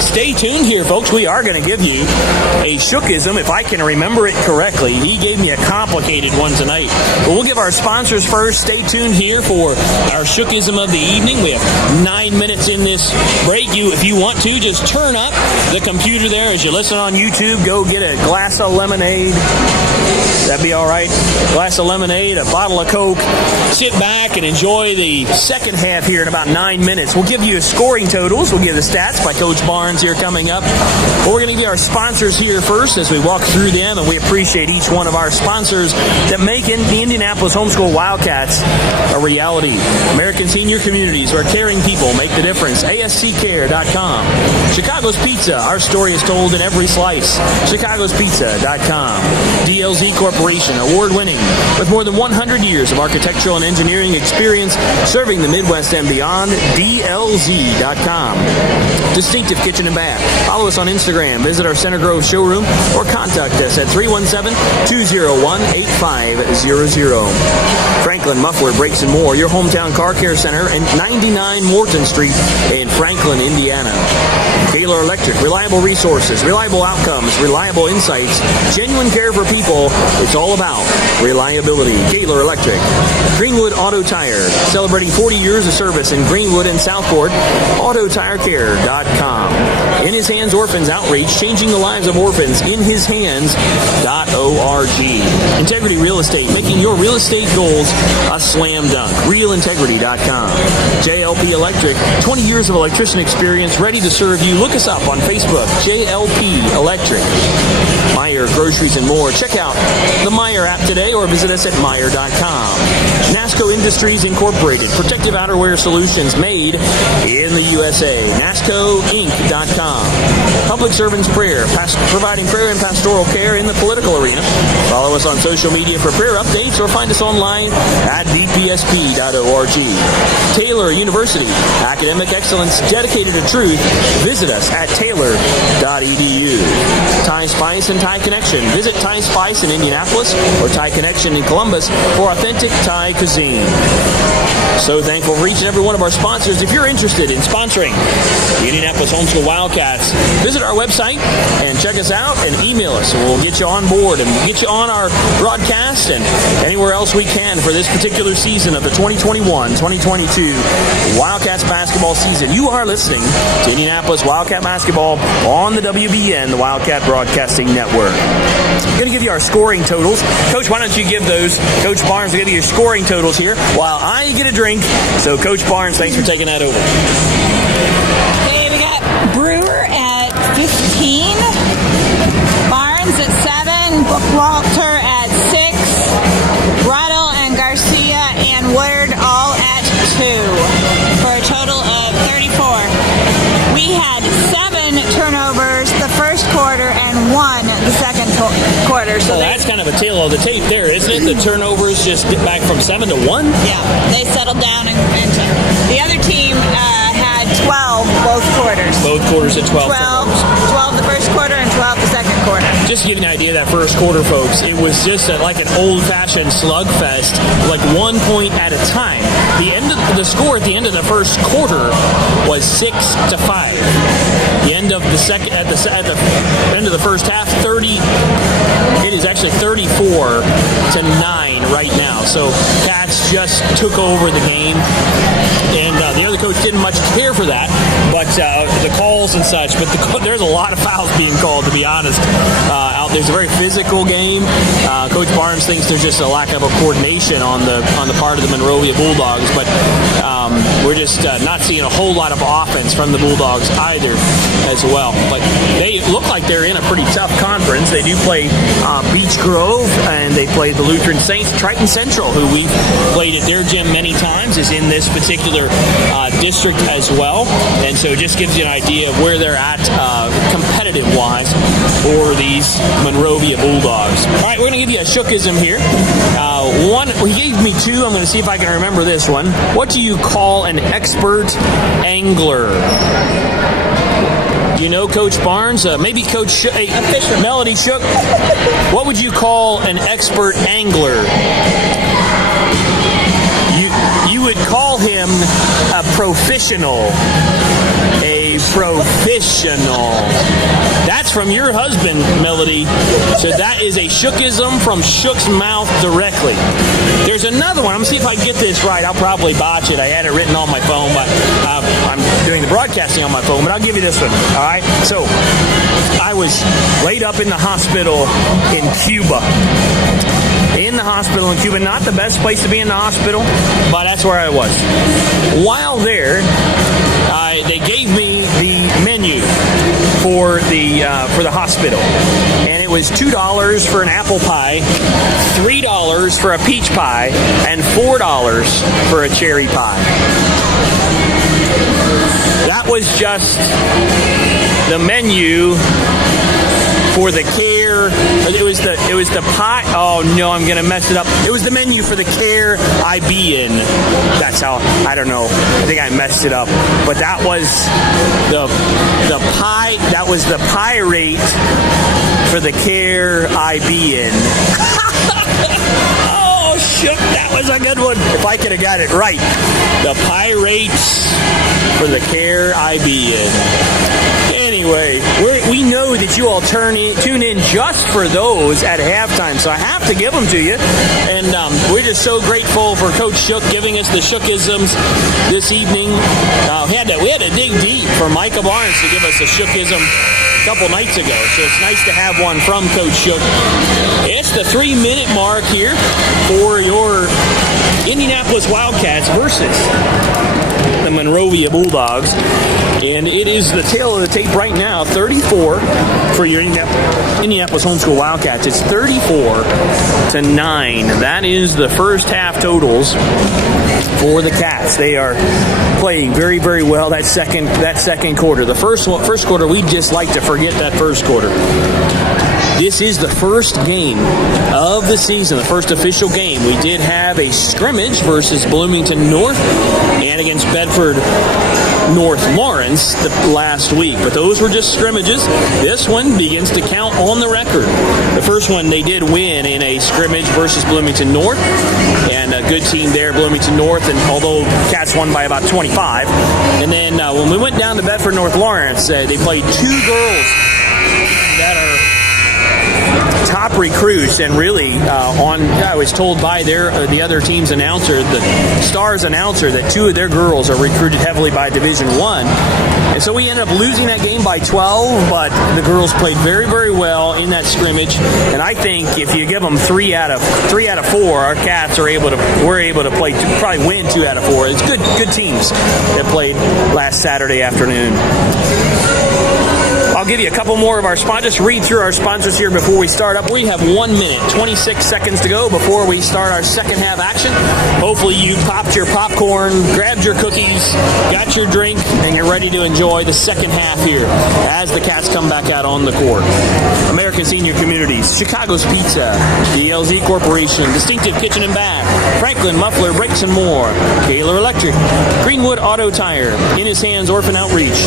Stay tuned here, folks. We are going to give you a Shookism, if I can remember it correctly. He gave me a complicated one tonight. But we'll give our sponsors first. Stay tuned here for our Shookism of the evening. We have 9 minutes in this break. If you want to, just turn up the computer there as you listen on YouTube. Go get a glass of lemonade. That'd be all right. A glass of lemonade, a bottle of Coke. Sit back and enjoy the second half here in about 9 minutes. We'll give you scoring totals. We'll give the stats by Coach Barnes here coming up. But we're going to give you our sponsors here first as we walk through them, and we appreciate each one of our sponsors that make the Indianapolis Homeschool Wildcats a reality. American Senior Communities, where caring people make the difference. ASCCare.com. Chicago's Pizza, our story is told in every slice. ChicagosPizza.com. DLZ Corporation, award-winning, with more than 100 years of architectural and engineering experience serving the Midwest and beyond. DLZ.com. Distinctive Kitchen and Bath. Follow us on Instagram, visit our Center Grove showroom, or contact us at 317-201-8500. Franklin Muffler Brakes and More, your hometown car care center, and 99 Morton Street in Franklin, Indiana. Gaylor Electric, reliable resources, reliable outcomes, reliable insights, genuine care for people. It's all about reliability. Gaylor Electric. Greenwood Auto Tire, celebrating 40 years of service in Greenwood and Southport. AutoTireCare.com. In His Hands Orphans Outreach, changing the lives of orphans. InHisHands.org. Integrity Real Estate, making your real estate goals a slam dunk. RealIntegrity.com. JLP Electric, 20 years of electrician experience, ready to serve you. Look us up on Facebook, JLP Electric. Meyer Groceries and More. Check out the Meyer app today or visit us at Meyer.com. NASCO Industries Incorporated, protective outerwear solutions made in the USA. NASCOInc.com. Public Servants Prayer, providing prayer and pastoral care in the political arena. Follow us on social media for prayer updates or find us online at dpsp.org. Taylor University, academic excellence dedicated to truth. Visit us at taylor.edu. Thai Spice and Thai Connection. Visit Thai Spice in Indianapolis or Thai Connection in Columbus for authentic Thai cuisine. So thankful for each and every one of our sponsors. If you're interested in sponsoring the Indianapolis Homeschool Wildcats, visit our website and check us out and email us, and we'll get you on board and we'll get you on our broadcast and anywhere else we can for this particular season of the 2021-2022 Wildcats basketball season. You are listening to Indianapolis Wildcat basketball on the WBN, the Wildcat Broadcasting Network. I'm going to give you our scoring totals. Coach, why don't you give those? Coach Barnes will give you your scoring totals here while I get a drink. So, Coach Barnes, thanks for taking that over. Okay, we got Brewer at 15, Barnes at 7, Bookwalter at 6, Ruddle and Garcia and Woodard all at 2, for a total of 34. We had 7 turnovers the first quarter and 1 the second quarter. So that's kind of a tale of the tape there, isn't it? The turnovers just get back from 7 to 1? Yeah, they settled down and the other team had 12 both quarters. Both quarters at 12 turnovers. 12 the first quarter and 12 the second quarter. Just to give you an idea of that first quarter, folks, it was just like an old-fashioned slugfest, like 1 point at a time. The score at the end of the first quarter was 6-5. The end of the second, at the end of the first half, 30. It is actually 34-9 right now. So Cats just took over the game, and the other coach didn't much care for that, but the calls and such. But there's a lot of fouls being called, to be honest. Out there's a very physical game. Coach Barnes thinks there's just a lack of a coordination on the part of the Monrovia Bulldogs, but we're just not seeing a whole lot of offense from the Bulldogs either as well. But they look like they're in a pretty tough conference. They do play Beech Grove, and they play the Lutheran Saints. Triton Central, who we've played at their gym many times, is in this particular district as well. And so it just gives you an idea of where they're at competitive-wise for these Monrovia Bulldogs. All right, we're going to give you a shookism here. One, he gave me 2. I'm going to see if I can remember this one. What do you call an expert angler? You know, Coach Barnes? Maybe Coach Melody Shook. What would you call an expert angler? You would call him a professional. A professional. That's from your husband, Melody. So that is a shookism from Shook's mouth directly. There's another one. I'm going to see if I can get this right. I'll probably botch it. I had it written on my phone, but I'm doing the broadcasting on my phone, but I'll give you this one. All right? So I was laid up in the hospital in Cuba. In the hospital in Cuba. Not the best place to be in the hospital, but that's where I was. While there, they gave me the menu for the hospital, and it was $2 for an apple pie, $3 for a peach pie, and $4 for a cherry pie. That was just the menu for the care. It was the pie. Oh no, I'm gonna mess it up. It was the menu for the care I be in. That's how. I don't know. I think I messed it up. But that was the pie. That was the pie rate for the care I be in. Oh, shook. That was a good one. If I could have got it right. The pie rates for the care I be in. anyway, we know that you all tune in just for those at halftime, so I have to give them to you. And we're just so grateful for Coach Shook giving us the Shookisms this evening. We had to dig deep for Micah Barnes to give us a Shookism a couple nights ago, so it's nice to have one from Coach Shook. It's the 3-minute mark here for your Indianapolis Wildcats versus the Monrovia Bulldogs, and it is the tail of the tape right now. 34 for your Indianapolis Homeschool Wildcats. It's 34-9. That is the first half totals for the Cats. They are playing very, very well that second quarter. The first quarter, we just like to forget that first quarter. This is the first game of the season, the first official game. We did have a scrimmage versus Bloomington North and against Bedford North Lawrence last week, but those were just scrimmages. This one begins to count on the record. The first one they did win in a scrimmage versus Bloomington North, and a good team there, Bloomington North, and although Cats won by about 25. And then when we went down to Bedford North Lawrence, they played two girls that are top recruits, and really I was told by the other team's announcer, the Stars announcer, that two of their girls are recruited heavily by Division I. And so we ended up losing that game by 12, but the girls played very, very well in that scrimmage. And I think if you give them 3 out of 4, our Cats were able to probably win 2 out of 4. It's good teams that played last Saturday afternoon. I'll give you a couple more of our sponsors. Just read through our sponsors here before we start up. We have 1 minute, 26 seconds to go before we start our second half action. Hopefully you popped your popcorn, grabbed your cookies, got your drink, and you're ready to enjoy the second half here as the Cats come back out on the court. American Senior Communities, Chicago's Pizza, the LZ Corporation, Distinctive Kitchen and Bath, Franklin Muffler Brakes and More, Kaler Electric, Greenwood Auto Tire, In His Hands Orphan Outreach,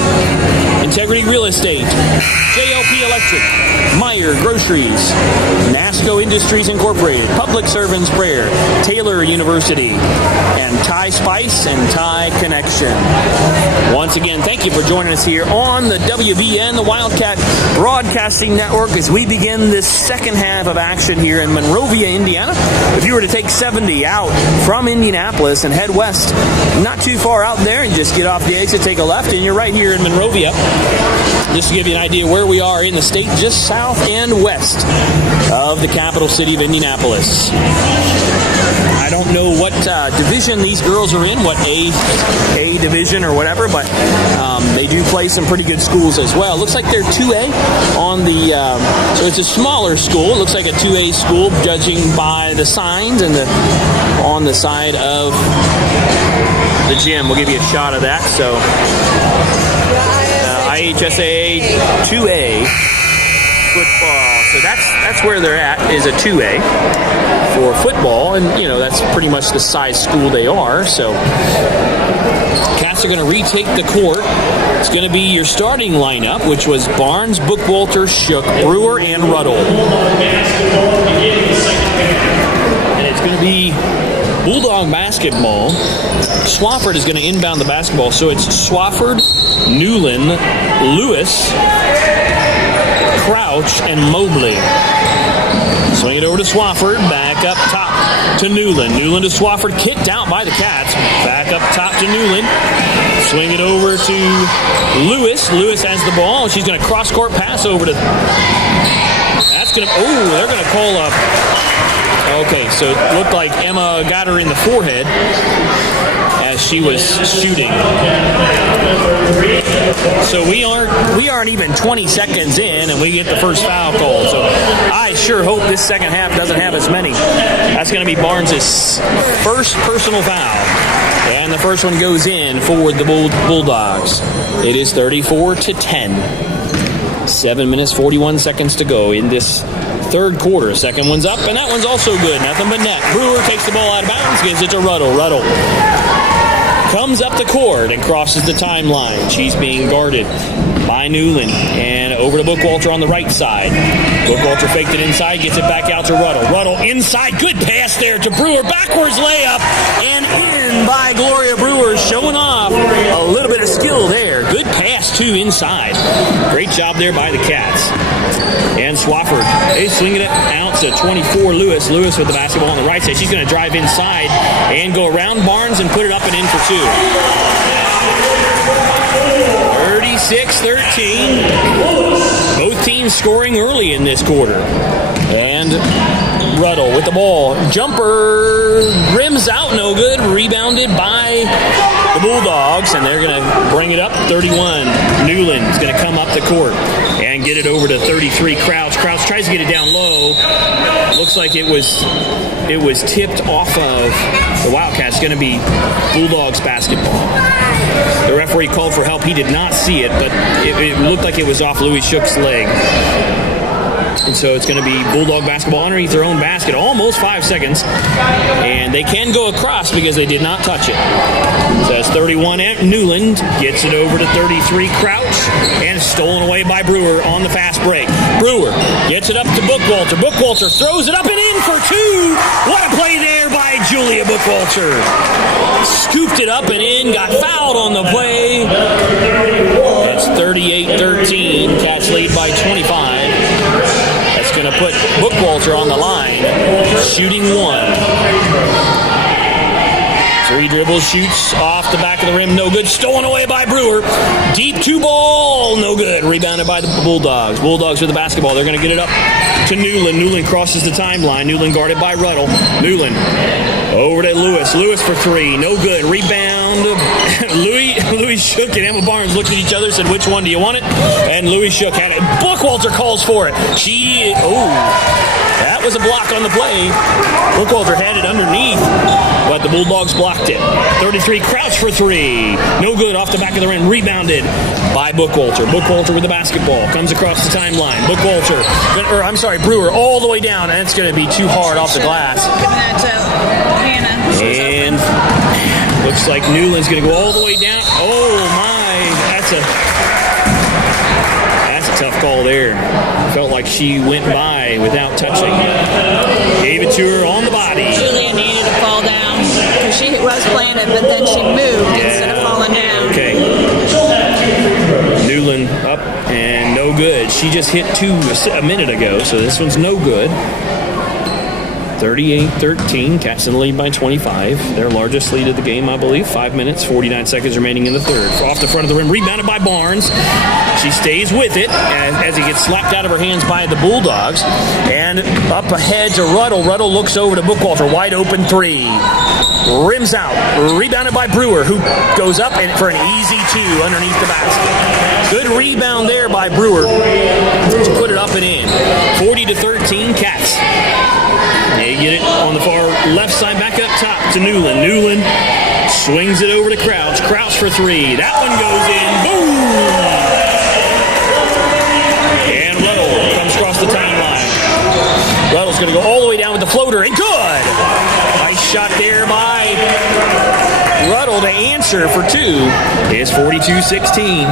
Integrity Real Estate, JLP Electric, Meyer Groceries, NASCO Industries Incorporated, Public Servants Prayer, Taylor University, and Thai Spice and Thai Connection. Once again, thank you for joining us here on the WBN, the Wildcat Broadcasting Network, as we begin this second half of action here in Monrovia, Indiana. If you were to take 70 out from Indianapolis and head west, not too far out there, and just get off the exit, take a left, and you're right here in Monrovia. Just to give you an idea where we are in the state, just south and west of the capital city of Indianapolis. I don't know what division these girls are in, what A division or whatever, but they do play some pretty good schools as well. Looks like they're 2A on the, so it's a smaller school. It looks like a 2A school, judging by the signs and on the side of the gym. We'll give you a shot of that. So IHSA 2A football. So that's where they're at, is a 2A for football, and that's pretty much the size school they are. So Cats are going to retake the court. It's going to be your starting lineup, which was Barnes, Bookwalter, Shook, Brewer, and Ruddle. And it's going to be Bulldog basketball. Swafford is going to inbound the basketball, so it's Swafford, Newland, Lewis, Crouch, and Mobley. Swing it over to Swafford, back up top to Newland. Newland to Swafford, kicked out by the Cats. Back up top to Newland. Swing it over to Lewis. Lewis has the ball. She's going to cross-court pass over to... That's going to... Oh, they're going to call up... Okay, so it looked like Emma got her in the forehead as she was shooting. So we aren't even 20 seconds in, and we get the first foul call. So I sure hope this second half doesn't have as many. That's going to be Barnes' first personal foul. And the first one goes in for the Bulldogs. It is 34-10. 7 minutes, 41 seconds to go in this third quarter. Second one's up, and that one's also good. Nothing but net. Brewer takes the ball out of bounds, gives it to Ruddle. Ruddle comes up the court and crosses the timeline. She's being guarded by Newland. And over to Bookwalter on the right side. Bookwalter faked it inside, gets it back out to Ruddle. Ruddle inside, good pass there to Brewer. Backwards layup, and in by Gloria Brewer, showing off a little bit of skill there. Good Good pass, too, inside. Great job there by the Cats. And Swafford, they swinging it out to 24, Lewis. Lewis with the basketball on the right side. She's going to drive inside and go around Barnes and put it up and in for 2. 36-13. Both teams scoring early in this quarter. And Ruddle with the ball. Jumper rims out, no good. Rebounded by the Bulldogs, and they're going to bring it up. 31. Newland's going to come up the court and get it over to 33. Crouch tries to get it down low. Looks like it was tipped off of the Wildcats. Going to be Bulldogs basketball. The referee called for help. He did not see it, but it looked like it was off Louis Shook's leg. And so it's going to be Bulldog basketball underneath their own basket. Almost 5 seconds. And they can go across because they did not touch it. So it's 31. Newland gets it over to 33. Crouch. And it's stolen away by Brewer on the fast break. Brewer gets it up to Bookwalter. Bookwalter throws it up and in for 2. What a play there by Julia Bookwalter. Scooped it up and in. Got fouled on the play. It's 38-13. Cats lead by 25. That's going to put Bookwalter on the line, shooting 1. 3 dribbles, shoots off the back of the rim, no good. Stolen away by Brewer. Deep 2 ball, no good. Rebounded by the Bulldogs. Bulldogs with the basketball. They're going to get it up to Newland. Newland crosses the timeline. Newland guarded by Ruddle. Newland over to Lewis. Lewis for 3, no good. Rebound. Louis Shook and Emma Barnes looked at each other, said, "Which one do you want it?" And Louis Shook had it. Bookwalter calls for it. That was a block on the play. Bookwalter had it underneath, but the Bulldogs blocked it. 33, Crouch for 3. No good, off the back of the rim. Rebounded by Bookwalter. Bookwalter with the basketball. Comes across the timeline. Brewer all the way down, and it's going to be too hard off the glass. Giving that to Hannah. And looks like Newland's going to go all the way down. Oh, my. That's a tough call there. Felt like she went by without touching. Gave it to her on the body. Julia needed to fall down because she was planted, but then she moved instead of falling down. Okay. Newland up and no good. She just hit 2 a minute ago, so this one's no good. 38-13, Cats in the lead by 25. Their largest lead of the game, I believe. 5 minutes, 49 seconds remaining in the third. Off the front of the rim, rebounded by Barnes. She stays with it as he gets slapped out of her hands by the Bulldogs. And up ahead to Ruddle. Ruddle looks over to Bookwalter. Wide open 3. Rims out. Rebounded by Brewer, who goes up and for an easy 2 underneath the basket. Good rebound there by Brewer to put it up and in. 40-13, Cats. They get it on the far left side, back up top to Newland. Newland swings it over to Crouch. Crouch for 3. That one goes in. Boom! And Ruddle comes across the timeline. Ruddle's going to go all the way down with the floater, and good! Nice shot there by Ruddle to answer for 2. It's 42-16.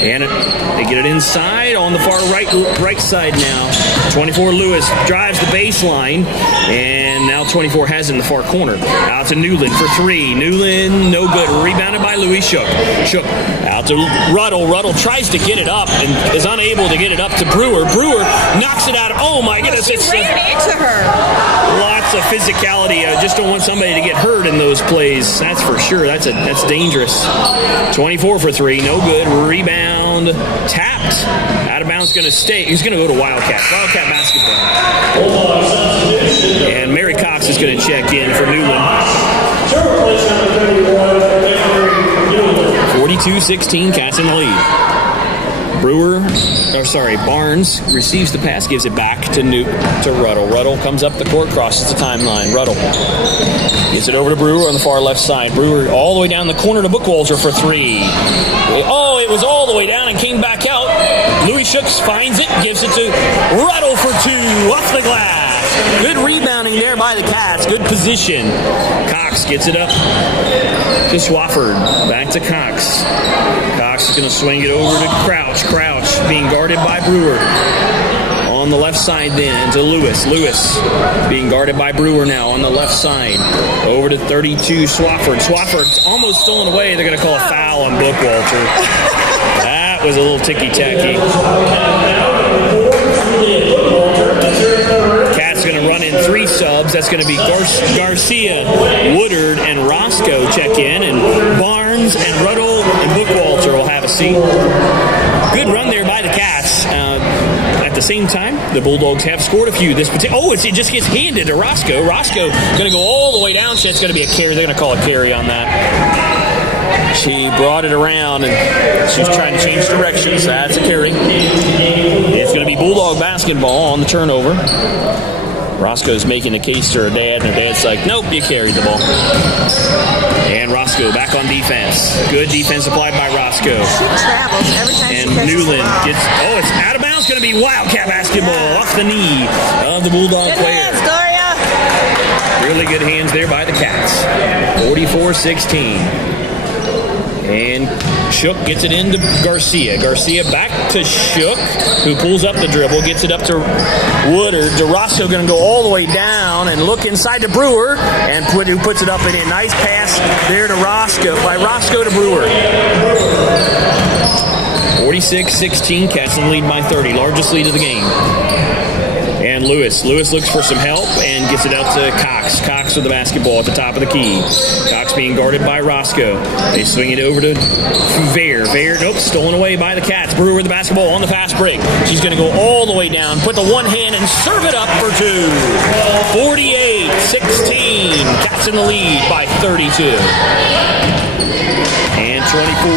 And they get it inside on the far right side now. 24 Lewis drives the baseline, and now 24 has it in the far corner. Out to Newland for 3. Newland, no good. Rebounded by Louis Shook. Shook out to Ruddle. Ruddle tries to get it up and is unable to get it up to Brewer. Brewer knocks it out. Oh my goodness! She ran into her. Lots of physicality. I just don't want somebody to get hurt in those plays. That's for sure. That's dangerous. 24 for 3. No good. Rebound tapped. Out of bounds. Going to stay. He's going to go to Wildcats. Wildcat basketball. And Mary Cox is going to check in for Newland. 42-16. Cats in the lead. Barnes receives the pass, gives it back to Ruddle. Ruddle comes up the court, crosses the timeline. Ruddle gets it over to Brewer on the far left side. Brewer all the way down the corner to Bookwalter for 3. Oh, it was all the way down and came back out. Louis Shooks finds it, gives it to Ruddle for 2, off the glass. Good rebounding there by the Cats. Good position. Cox gets it up to Swafford. Back to Cox. Cox is going to swing it over to Crouch. Crouch being guarded by Brewer. on the left side then to Lewis. Lewis being guarded by Brewer now on the left side. Over to 32, Swafford. Swafford's almost stolen away. They're going to call a foul on Bookwalter. That was a little ticky-tacky. Cats going to run in 3 subs. That's going to be Garcia, Woodard, and Roscoe check in. And Barnes and Ruddle and Bookwalter will have a seat. Good run there by the Cats. At the same time, the Bulldogs have scored a few. It just gets handed to Roscoe. Roscoe going to go all the way down. So it's going to be a carry. They're going to call a carry on that. She brought it around, and she's trying to change directions. That's a carry. It's going to be Bulldog basketball on the turnover. Roscoe's making a case to her dad, and her dad's like, nope, you carried the ball. And Roscoe back on defense. Good defense applied by Roscoe. She travels every time and she catches Newland the ball. gets, it's out of bounds. Going to be Wildcat basketball off the knee of the Bulldog Good player. hands, Gloria. Really good hands there by the Cats. 44-16. And Shook gets it into Garcia. Garcia back to Shook, who pulls up the dribble, gets it up to Woodard. DeRosco going to go all the way down and look inside to Brewer, and who puts it up in a nice pass there to Roscoe, by Roscoe to Brewer. 46-16, Cats in the lead by 30, largest lead of the game. And Lewis looks for some help and gets it out to Cox. Cox with the basketball at the top of the key. Cox being guarded by Roscoe. They swing it over to Vare. Nope, stolen away by the Cats. Brewer with the basketball on the fast break. She's going to go all the way down, put the one hand and serve it up for 2. 48-16. Cats in the lead by 32. And 24,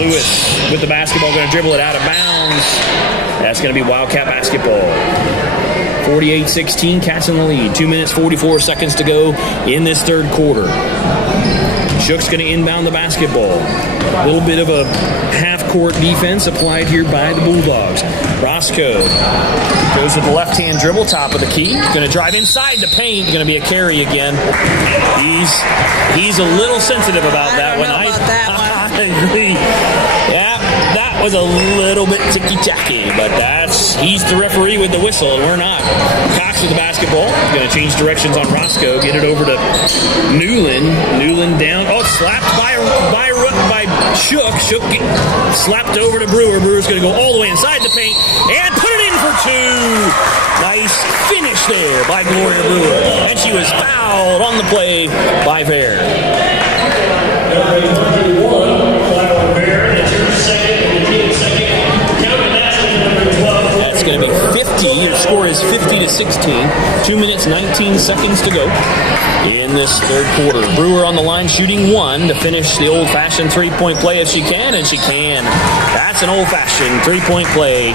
Lewis with the basketball, going to dribble it out of bounds. That's going to be Wildcat basketball. 48-16, Cats in the lead. 2 minutes, 44 seconds to go in this third quarter. Shook's going to inbound the basketball. A little bit of a half-court defense applied here by the Bulldogs. Roscoe goes with the left-hand dribble, top of the key. Going to drive inside the paint. Going to be a carry again. He's a little sensitive about that one. I agree. Yeah, that was a little bit ticky-tacky, but he's the referee with the whistle, and we're not. Cox with the basketball. Going to change directions on Roscoe. Get it over to Newland. Newland down. Oh, slapped by Shook. Shook slapped over to Brewer. Brewer's going to go all the way inside the paint and put it in for 2. Nice finish there by Gloria Brewer. And she was fouled on the play by Vare. That's going to be 50. Your score is 50-16. 2 minutes, 19 seconds to go in this third quarter. Brewer on the line shooting 1 to finish the old-fashioned 3-point play if she can, and she can. That's an old-fashioned 3-point play.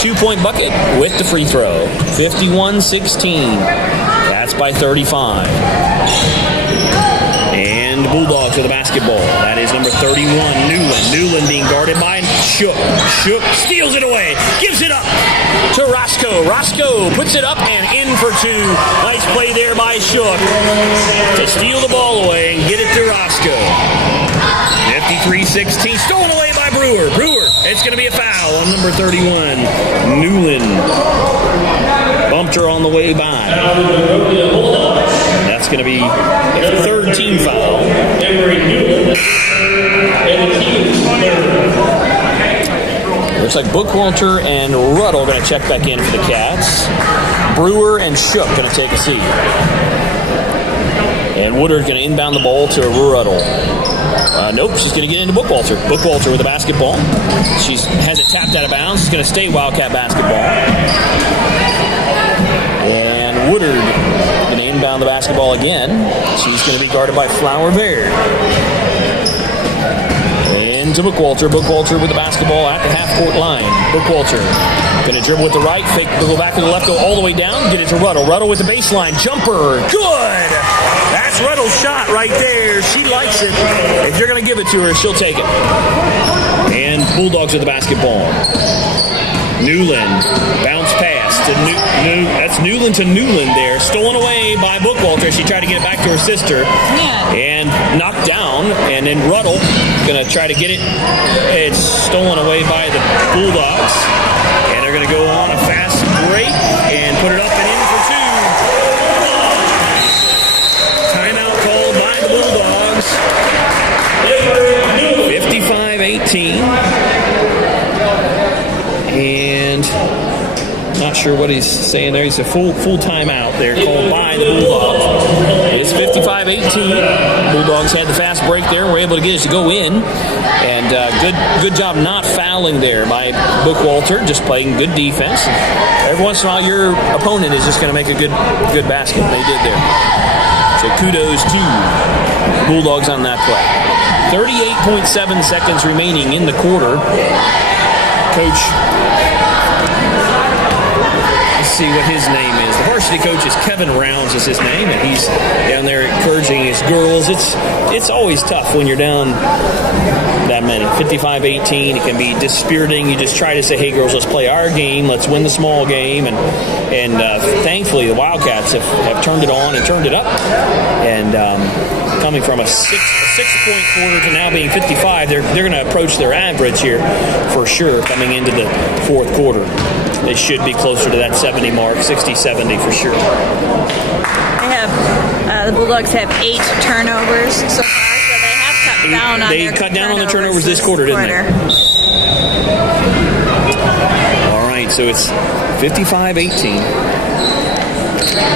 2-point bucket with the free throw. 51-16. That's by 35. And the Bulldogs with the basketball. That is number 31, Newland. Newland being guarded by Shook. Shook steals it away. Gives it up to Roscoe. Roscoe puts it up and in for 2. Nice play there by Shook to steal the ball away and get it to Roscoe. 53-16. Stolen away by Brewer. Brewer. It's going to be a foul on number 31, Newland. Bumped her on the way by. That's going to be their third team foul. Looks like Bookwalter and Ruddle going to check back in for the Cats. Brewer and Shook going to take a seat. And Woodard going to inbound the ball to Ruddle. Nope, she's going to get into Bookwalter. Bookwalter with the basketball. She has it tapped out of bounds. She's going to stay Wildcat basketball. And Woodard going to inbound the basketball again. She's going to be guarded by Flower Bear. To Bookwalter. Bookwalter with the basketball at the half-court line. Bookwalter going to dribble with the right, fake, go back to the left, go all the way down, get it to Ruddle. Ruddle with the baseline. Jumper. Good! That's Ruddle's shot right there. She likes it. If you're going to give it to her, she'll take it. And Bulldogs with the basketball. Newland. Bounce pass to that's Newland to Newland there. Stolen away by Bookwalter. She tried to get it back to her sister. And knocked down. And then Ruddle going to try to get it. It's stolen away by the Bulldogs. And they're going to go on a fast break and put it up and in for two. Timeout called by the Bulldogs. 55-18. And not sure what he's saying there. He's a full timeout there called by the Bulldogs. It's 55-18. Bulldogs had the fast break there. Were able to get us to go in. And good job not fouling there by Bookwalter, just playing good defense. Every once in a while, your opponent is just going to make a good basket. They did there. So kudos to Bulldogs on that play. 38.7 seconds remaining in the quarter. Coach, let's see what his name is. The varsity coach is Kevin Rounds is his name, and he's down there encouraging his girls. It's always tough when you're down that many. 55-18, it can be dispiriting. You just try to say, hey girls, let's play our game, let's win the small game, and thankfully the Wildcats have turned it on and turned it up, and coming from a six-point quarter to now being 55, they're going to approach their average here for sure coming into the fourth quarter. They should be closer to that 70 mark, 60-70 for sure. The Bulldogs have 8 turnovers so far, so they have cut down on They cut down on the turnovers this quarter, didn't they? All right, so it's 55-18.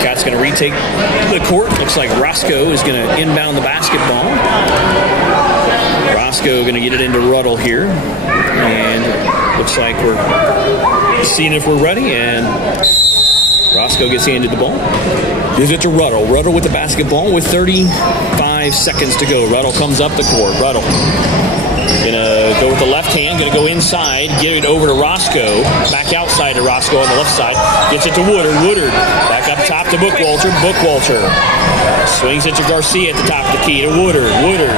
Cat's going to retake the court. Looks like Roscoe is going to inbound the basketball. Roscoe going to get it into Ruddle here. And looks like we're seeing if we're ready. And Roscoe gets handed the ball. Gives it to Ruddle. Ruddle with the basketball with 35 seconds to go. Ruddle comes up the court. Ruddle gonna go with the left hand, gonna go inside, get it over to Roscoe, back outside to Roscoe on the left side, gets it to Woodard, Woodard back up top to Bookwalter, Bookwalter swings it to Garcia at the top of the key to Woodard, Woodard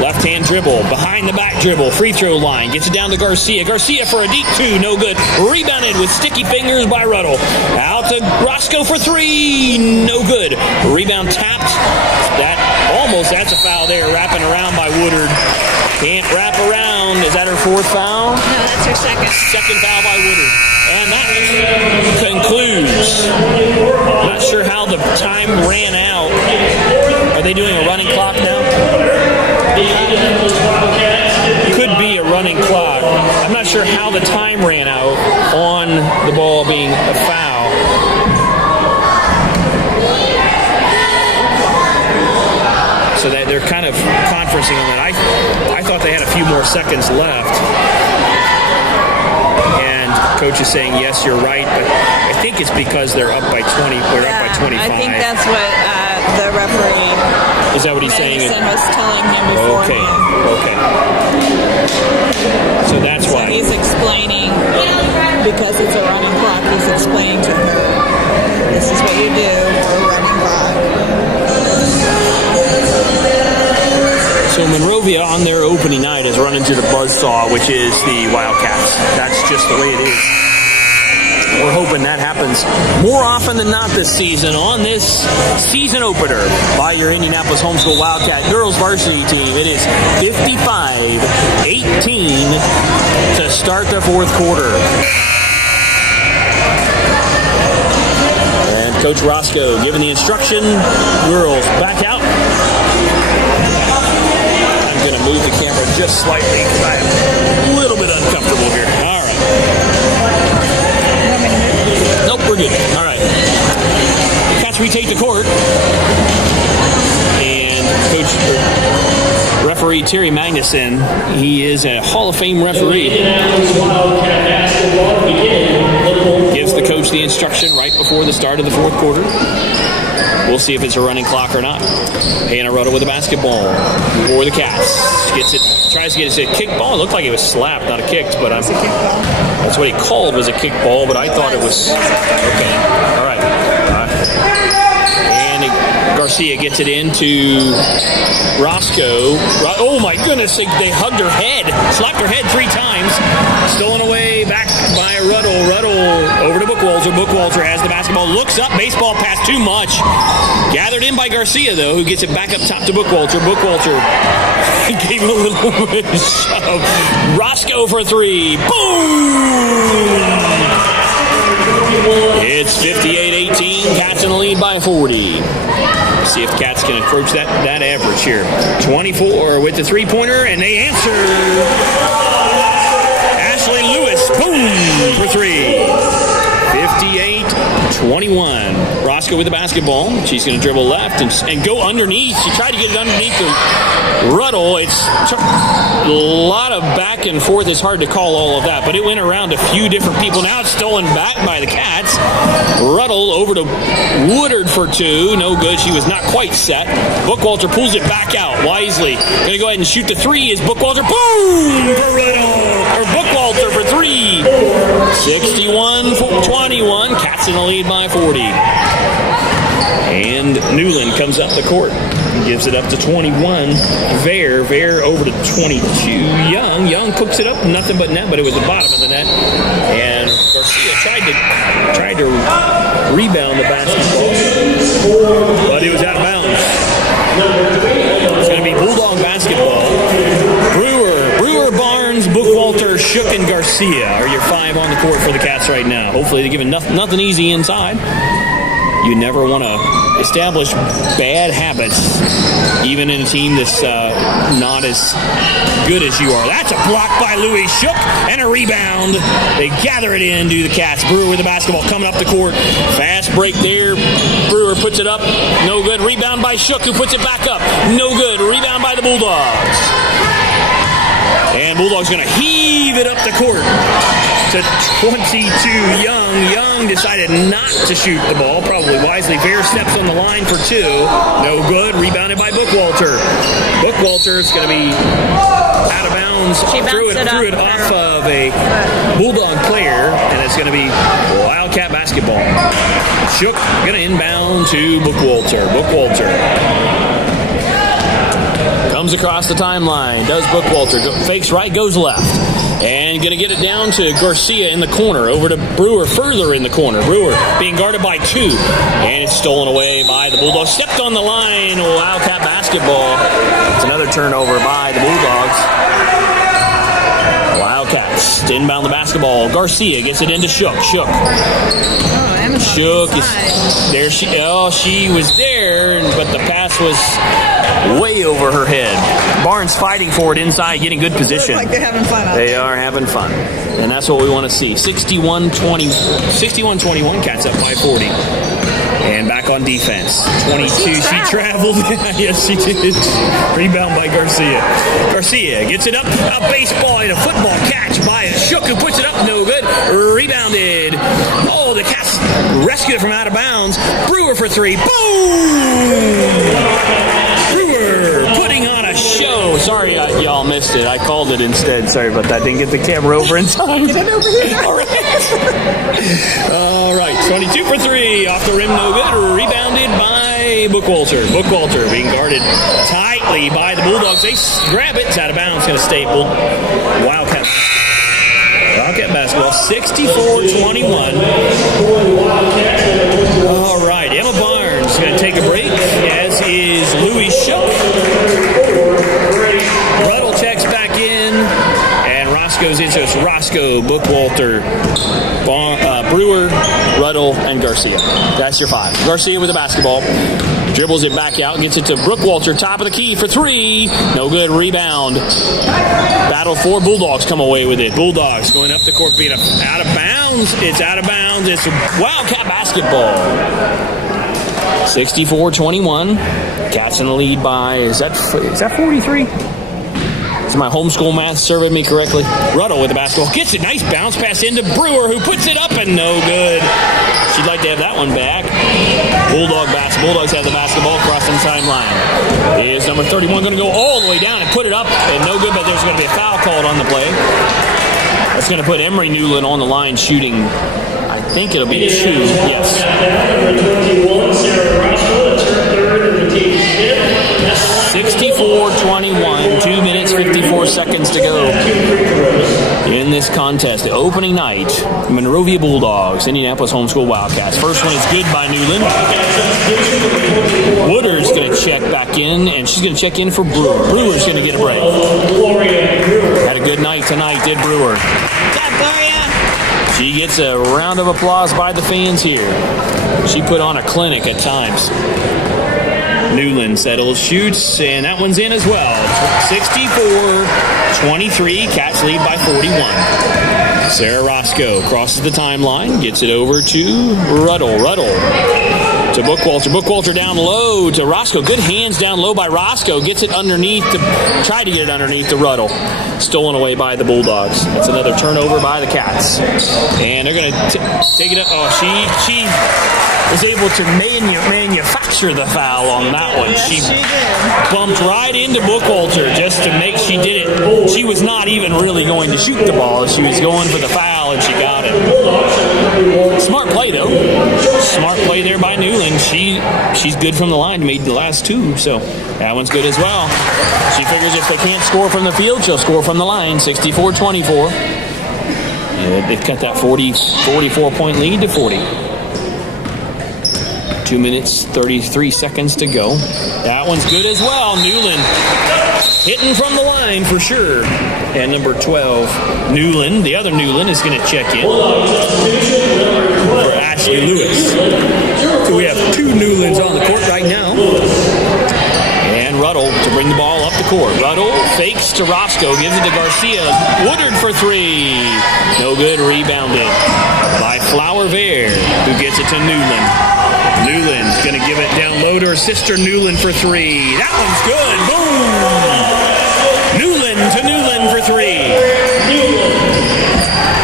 left hand dribble, behind the back dribble, free throw line, gets it down to Garcia, Garcia for a deep two, no good, rebounded with sticky fingers by Ruddle, out to Roscoe for three, no good, rebound tapped, that's a foul there, wrapping around by Woodard. Can't wrap around. Is that her fourth foul? No, that's her second. Second foul by Woodard. And that concludes. Not sure how the time ran out. Are they doing a running clock now? Could be a running clock. I'm not sure how the time ran out on the ball being a foul. So that they're kind of conferencing on that. I thought they had a few more seconds left. And coach is saying, yes, you're right, but I think it's because they're up by 20. They're up by 25. I think that's what the referee. Is that what he's saying? Was telling him beforehand. Okay. So that's why. So he's explaining, because it's a running clock, he's explaining to her, this is what you do for a running clock. So Monrovia on their opening night has run into the buzzsaw, which is the Wildcats. That's just the way it is. We're hoping that happens more often than not this season on this season opener by your Indianapolis Homeschool Wildcat girls varsity team. It is 55-18 to start the fourth quarter. And Coach Roscoe giving the instruction. Girls back out. Going to move the camera just slightly because I'm a little bit uncomfortable here. All right. Nope, we're good. All right. The Cats retake the court. And referee Terry Magnuson, he is a Hall of Fame referee. Gives the coach the instruction right before the start of the fourth quarter. We'll see if it's a running clock or not. Hannah Ruddle with the basketball for the Cats. Gets it, tries to get it a kick ball. It looked like it was slapped, not a kicked, but that's what he called was a kick ball, but I thought it was okay. All right. And Garcia gets it into Roscoe. Oh my goodness, they hugged her head, slapped her head 3 times. Stolen away back by Ruddle. Ruddle over to Bookwalter. Bookwalter has the basketball. Looks up. Baseball pass too much. Gathered in by Garcia, though, who gets it back up top to Bookwalter. Bookwalter gave a little bit of shove. Roscoe for 3. Boom! It's 58-18. Cats in the lead by 40. See if Cats can approach that average here. 24 with the three-pointer, and they answer. Ashley Lewis, boom, for three. 58-21. Roscoe with the basketball. She's going to dribble left and go underneath. She tried to get it underneath the Ruddle. It's a lot of back and forth. It's hard to call all of that, but it went around a few different people. Now it's stolen back by the Cats. Ruddle over to Woodard for two. No good. She was not quite set. Bookwalter pulls it back out wisely. Going to go ahead and shoot the three. Is Bookwalter. Boom! For Ruddle. Or Bookwalter for three. 61-21. Cats in the lead by 40. And Newland comes up the court. Gives it up to 21. Vare over to 22. Young cooks it up. Nothing but net, but it was the bottom of the net. And Garcia tried to rebound the basketball, but it was out of bounds. It's going to be Bulldog basketball. Brewer, Barnes, Bookwalter, Shook, and Garcia are your five on the court for the Cats right now. Hopefully they're giving nothing easy inside. You never want to establish bad habits, even in a team that's not as good as you are. That's a block by Louis Shook and a rebound. They gather it in, do the Cats. Brewer with the basketball coming up the court. Fast break there. Brewer puts it up. No good. Rebound by Shook, who puts it back up. No good. Rebound by the Bulldogs. And Bulldogs going to heave it up the court to 22. Young decided not to shoot the ball, probably wisely. Fair steps on the line for two. No good. Rebounded by Bookwalter. Bookwalter is going to be out of bounds. Threw it off of a Bulldog player, and it's going to be Wildcat basketball. Shook going to inbound to Bookwalter. Comes across the timeline. Does Bookwalter. Fakes right, goes left. And going to get it down to Garcia in the corner. Over to Brewer further in the corner. Brewer being guarded by two. And it's stolen away by the Bulldogs. Stepped on the line. Wildcat basketball. It's another turnover by the Bulldogs. Wildcats inbound the basketball. Garcia gets it into Shook. Shook is there. She was there, but the pass was way over her head. Barnes fighting for it inside, getting good position. Like they're having fun out They there. are having fun. And that's what we want to see. 61-21, Cats up by 40. And back on defense. 22, she traveled. Yes, she did. Rebound by Garcia. Garcia gets it up. A baseball and a football catch by Shook, who puts it up. No good. Rebounded. Oh, the Cats rescued it from out of bounds. Brewer for three. Boom! Brewer putting on a show. Sorry, y'all missed it. I called it instead. Sorry about that. Didn't get the camera over in time. Get it over here. All right. 22 for three. Off the rim, no good. Rebounded by Bookwalter. Bookwalter being guarded tightly by the Bulldogs. They grab it. It's out of bounds. Going to stay Wildcat basketball. 64-21. All right. Emma Barnes is going to take a break, as is Louis Shook. Ruddle checks back in, and Roscoe's in. So it's Roscoe, Bookwalter, Brewer, Ruddle, and Garcia. That's your five. Garcia with the basketball. Dribbles it back out, gets it to Bookwalter, top of the key for three. No good. Rebound. Battle for Bulldogs come away with it. Bulldogs going up the court, being out of bounds. It's out of bounds. It's Wildcat basketball. 64-21. Cats in the lead by, is that 43? Is my homeschool math serving me correctly? Ruddle with the basketball. Gets it. Nice bounce pass into Brewer, who puts it up, and no good. She'd like to have that one back. Bulldogs have the basketball crossing the timeline. Is number 31 going to go all the way down and put it up, and no good, but there's going to be a foul called on the play. That's going to put Emery Newland on the line shooting. I think it'll be a two. Yes. 64-21, 2 minutes, 54 seconds to go in this contest. The opening night, Monrovia Bulldogs, Indianapolis Homeschool Wildcats. First one is good by Newland. Woodard's going to check back in, and she's going to check in for Brewer. Brewer's going to get a break. Had a good night tonight, did Brewer. Good job, Gloria. She gets a round of applause by the fans here. She put on a clinic at times. Newland settles, shoots, and that one's in as well. 64-23, Cats lead by 41. Sarah Roscoe crosses the timeline, gets it over to Ruddle. To Bookwalter. Bookwalter down low to Roscoe. Good hands down low by Roscoe. Gets it underneath try to get it underneath to Ruddle. Stolen away by the Bulldogs. It's another turnover by the Cats. And they're going to take it up. Oh, she was able to manufacture the foul on that one. Yes, she did. bumped right into Bookwalter just to make she did it. She was not even really going to shoot the ball. She was going for the foul, and she got it. Smart play, though. Smart play there by Newland. She's good from the line. Made the last two, so that one's good as well. She figures if they can't score from the field, she'll score from the line. 64-24. Yeah, they've cut that 44-point lead to 40. 2 minutes, 33 seconds to go. That one's good as well. Newland hitting from the line for sure. And number 12, Newland, the other Newland, is going to check in for Ashley Lewis. So we have two Newlands on the court right now. And Ruddle to bring the ball up the court. Ruddle fakes to Roscoe, gives it to Garcia. Woodard for three. No good, rebounded by Flower Vare, who gets it to Newland. Newland's going to give it down low to her sister Newland for three. That one's good. Boom! Newland to Newland for three.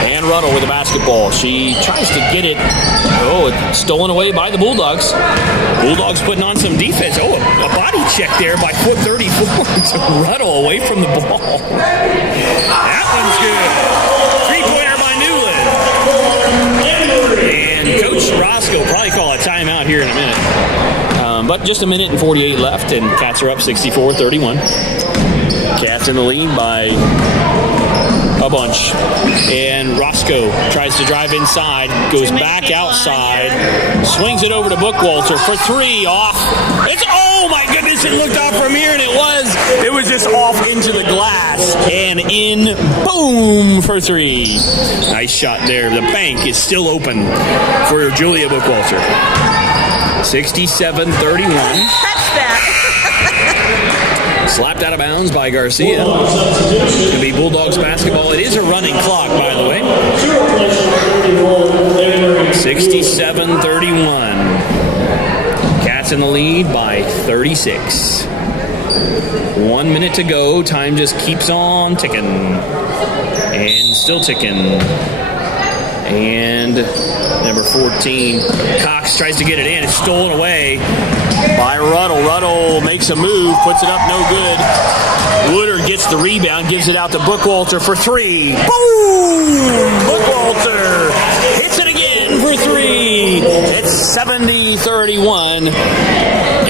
And Ruddle with the basketball. She tries to get it. Oh, it's stolen away by the Bulldogs. Bulldogs putting on some defense. Oh, a body check there by foot 34 to Ruddle away from the ball. That one's good. Three-pointer by Newland. And Coach Roscoe probably call a timeout here in a minute. But just a minute and 48 left, and Cats are up 64-31. Cats in the lead by a bunch. And Roscoe tries to drive inside, goes back outside, swings it over to Bookwalter for three, off. Oh my goodness, it looked off from here, and it was just off into the glass and in, boom, for three. Nice shot there. The bank is still open for Julia Bookwalter. 67-31. Touchdown. Slapped out of bounds by Garcia. It'll be Bulldogs basketball. It is a running clock, by the way. 67-31. Cats in the lead by 36. 1 minute to go. Time just keeps on ticking. And still ticking. And number 14, Cox tries to get it in. It's stolen away by Ruddle. Ruddle makes a move, puts it up, no good. Woodard gets the rebound, gives it out to Bookwalter for three. Boom! Bookwalter hits it again for three. It's 70-31.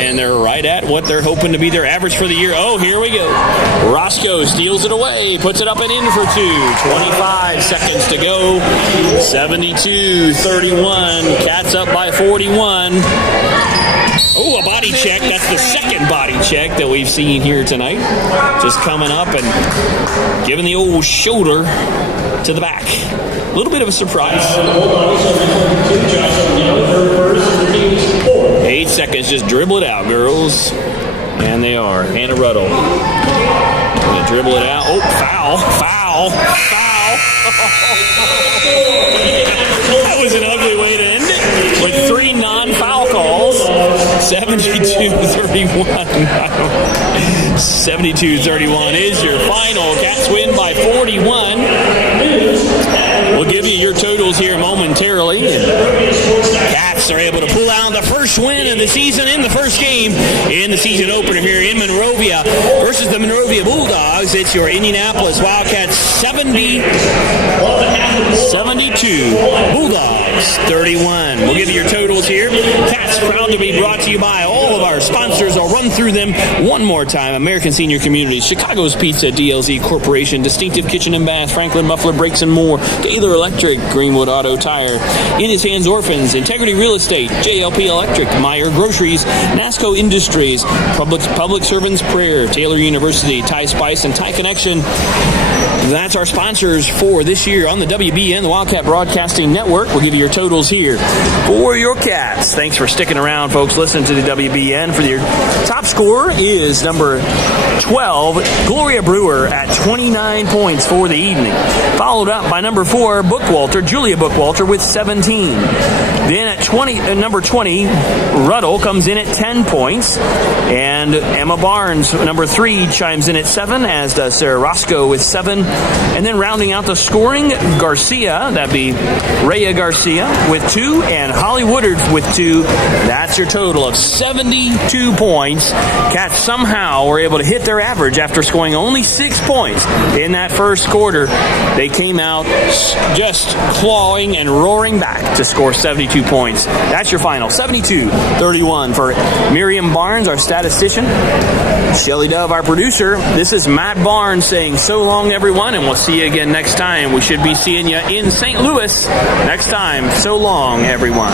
And they're right at what they're hoping to be their average for the year. Oh, here we go. Roscoe steals it away, puts it up and in for two. 25 seconds to go. 72-31. Cats up by 41. Oh, a body check. That's the second body check that we've seen here tonight. Just coming up and giving the old shoulder to the back. A little bit of a surprise. 8 seconds. Just dribble it out, girls. And they are. Hannah Ruddle. Gonna dribble it out. Oh, foul. That was an ugly way to end it. With 3 non-foul calls. 72-31. 72-31 is your final. Cats win by 41. We'll give you your totals here momentarily. Cats are able to pull out the first win of the season in the first game in the season opener here in Monrovia versus the Monrovia Bulldogs. It's your Indianapolis Wildcats 70-72. Bulldogs 31. We'll give you your totals here. Cats proud to be brought to you by all of our sponsors. I'll run through them one more time. American Senior Communities, Chicago's Pizza, DLZ Corporation, Distinctive Kitchen and Bath, Franklin Muffler Brakes and More, Gaylor Electric, Greenwood Auto Tire, In His Hands Orphans, Integrity Real Estate, JLP Electric, Meyer Groceries, NASCO Industries, Public Servants Prayer, Taylor University, Thai Spice and Thai Connection, That's our sponsors for this year on the WBN, the Wildcat Broadcasting Network. We'll give you your totals here for your Cats. Thanks for sticking around, folks. Listen to the WBN. For your top scorer is number 12, Gloria Brewer, at 29 points for the evening. Followed up by number 4, Julia Bookwalter, with 17. Then at number 20, Ruddle comes in at 10 points. And Emma Barnes, number 3, chimes in at 7, as does Sarah Roscoe with 7. And then rounding out the scoring, Garcia, that'd be Rhea Garcia with 2, and Holly Woodard with 2. That's your total of 72 points. Cats somehow were able to hit their average after scoring only 6 points in that first quarter. They came out just clawing and roaring back to score 72 points. That's your final, 72-31 for Miriam Barnes, our statistician. Shelly Dove, our producer. This is Matt Barnes saying so long, everyone, and we'll see you again next time. We should be seeing you in St. Louis next time. So long, everyone.